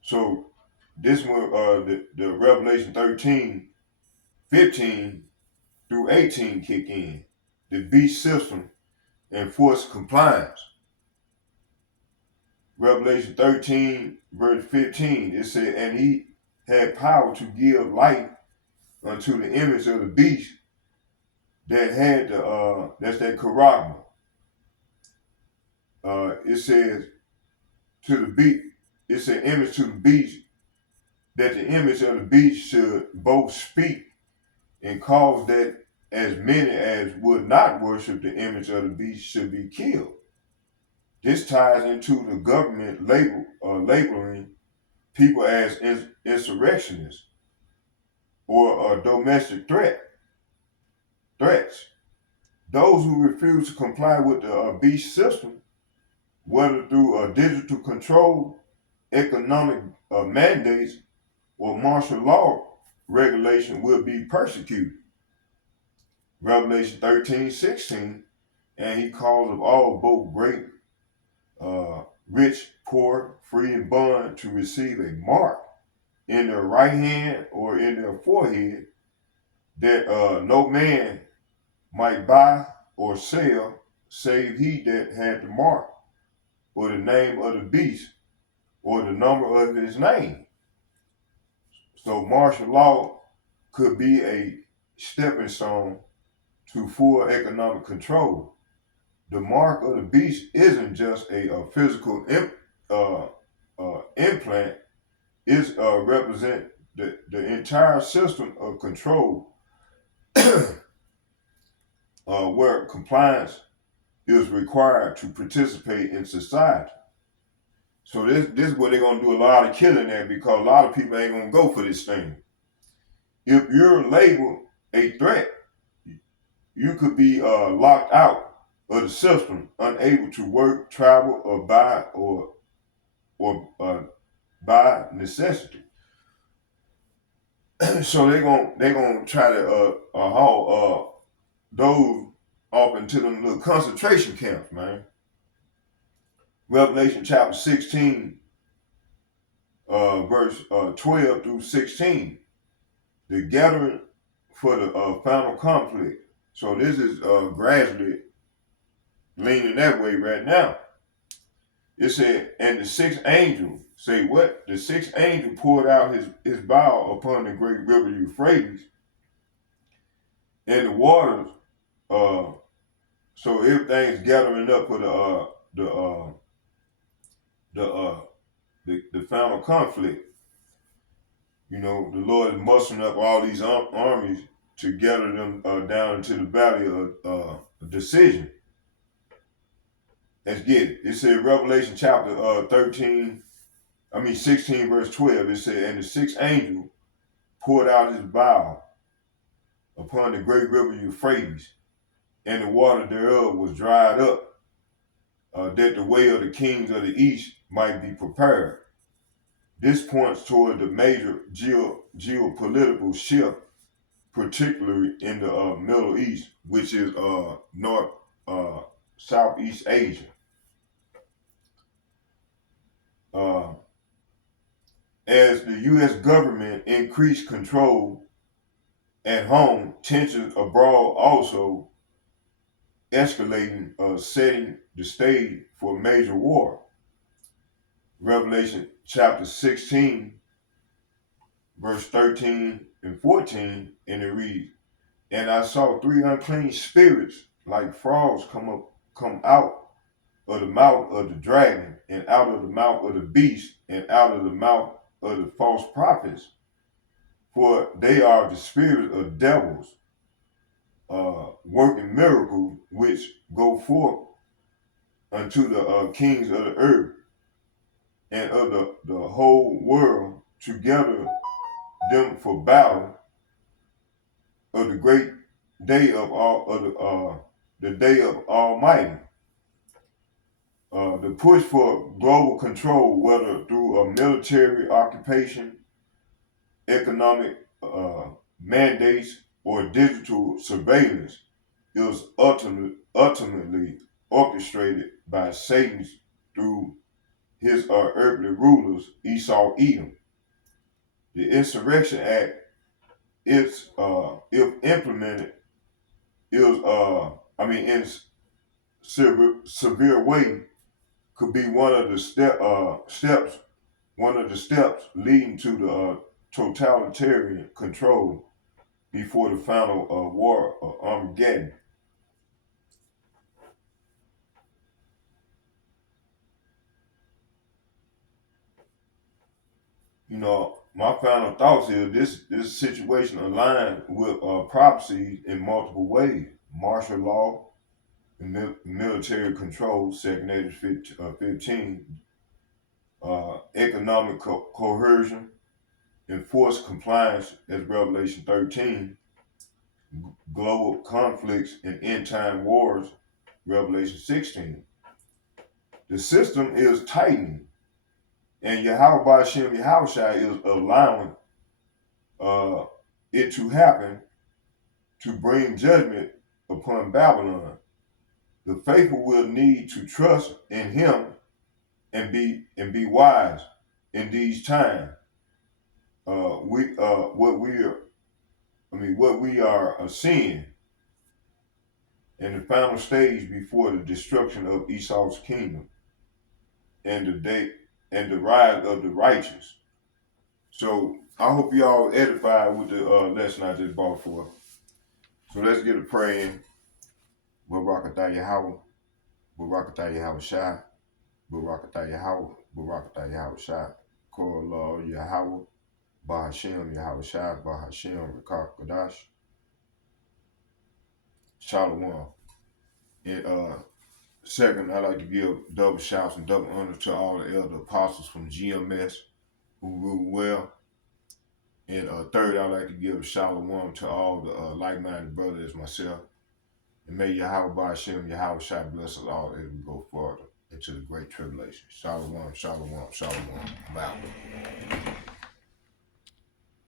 So this one, the Revelation 13:15 through 18 kick in. The beast system enforce compliance. Revelation 13, verse 15, it said, and he had power to give life unto the image of the beast that had that's that charagma. It says to the beast, it's an image to the beast, that the image of the beast should both speak and cause that as many as would not worship the image of the beast should be killed. This ties into the government labeling people as insurrectionists or domestic threats. Those who refuse to comply with the beast system, whether through digital control, economic mandates, or martial law regulation, will be persecuted. Revelation 13:16, and he calls of all, both great, rich, poor, free, and bond, to receive a mark in their right hand or in their forehead, that no man might buy or sell save he that had the mark, or the name of the beast, or the number of his name. So martial law could be a stepping stone to full economic control. The mark of the beast isn't just a physical implant. It represents the entire system of control where compliance is required to participate in society. So this is where they're gonna do a lot of killing at, because a lot of people ain't gonna go for this thing. If you're labeled a threat, you could be locked out of the system, unable to work, travel, or buy by necessity. So they're gonna try to haul those off into them little concentration camps, man. Revelation chapter 16, verse 12 through 16, the gathering for the final conflict. So this is gradually leaning that way right now. It said, and the sixth angel, say what? The sixth angel poured out his vial upon the great river Euphrates, and the waters, so everything's gathering up for the final conflict. You know, the Lord is mustering up all these armies to gather them down into the valley of decision. Let's get it. It said Revelation chapter 16 verse 12. It said, and the sixth angel poured out his vial upon the great river Euphrates, and the water thereof was dried up, that the way of the kings of the east might be prepared. This points toward the major geopolitical shift, particularly in the Middle East, which is Southeast Asia. As the U.S. government increased control at home, tensions abroad also escalating, setting the stage for a major war. Revelation chapter 16, verse 13 and 14, and it reads, "And I saw three unclean spirits like frogs come out of the mouth of the dragon, and out of the mouth of the beast, and out of the mouth of the false prophets. For they are the spirits of devils, working miracles, which go forth unto the kings of the earth and of the whole world to gather them for battle of the great day of the day of Almighty." The push for global control, whether through a military occupation, economic mandates, or digital surveillance, is ultimately orchestrated by Satan through his earthly rulers, Esau, Edom. The Insurrection Act, is, if implemented, in severe way, could be one of the steps leading to the totalitarian control before the final war of Armageddon. You know, my final thoughts is this situation aligned with prophecies in multiple ways: martial law, military control, 2 Nations 15, economic coercion, enforced compliance, as Revelation 13, global conflicts and end time wars, Revelation 16. The system is tightening, and Yahweh Ba'Shem Yahushua is allowing it to happen to bring judgment upon Babylon. The faithful will need to trust in him and be wise in these times. What we are seeing in the final stage before the destruction of Esau's kingdom and the rise of the righteous. So I hope y'all edified with the lesson I just brought forth. So let's get a prayer in. Barakatah Yahweh, Barakatah Yahweh Shai, Barakatah Yahweh, Barakatah Yahweh Shai, Kor Allah Yahweh, Bahashem Yahweh Shai, Bahashem Rakar Kadash, Shalom. And second, I'd like to give double shouts and double honor to all the elder apostles from GMS who rule well. And third, I'd like to give shalom to all the like-minded brothers as myself. And may Yahweh Ba'Shem, Yahweh Shai bless us all as we go further into the great tribulation. Shalom, shalom, shalom. Bow.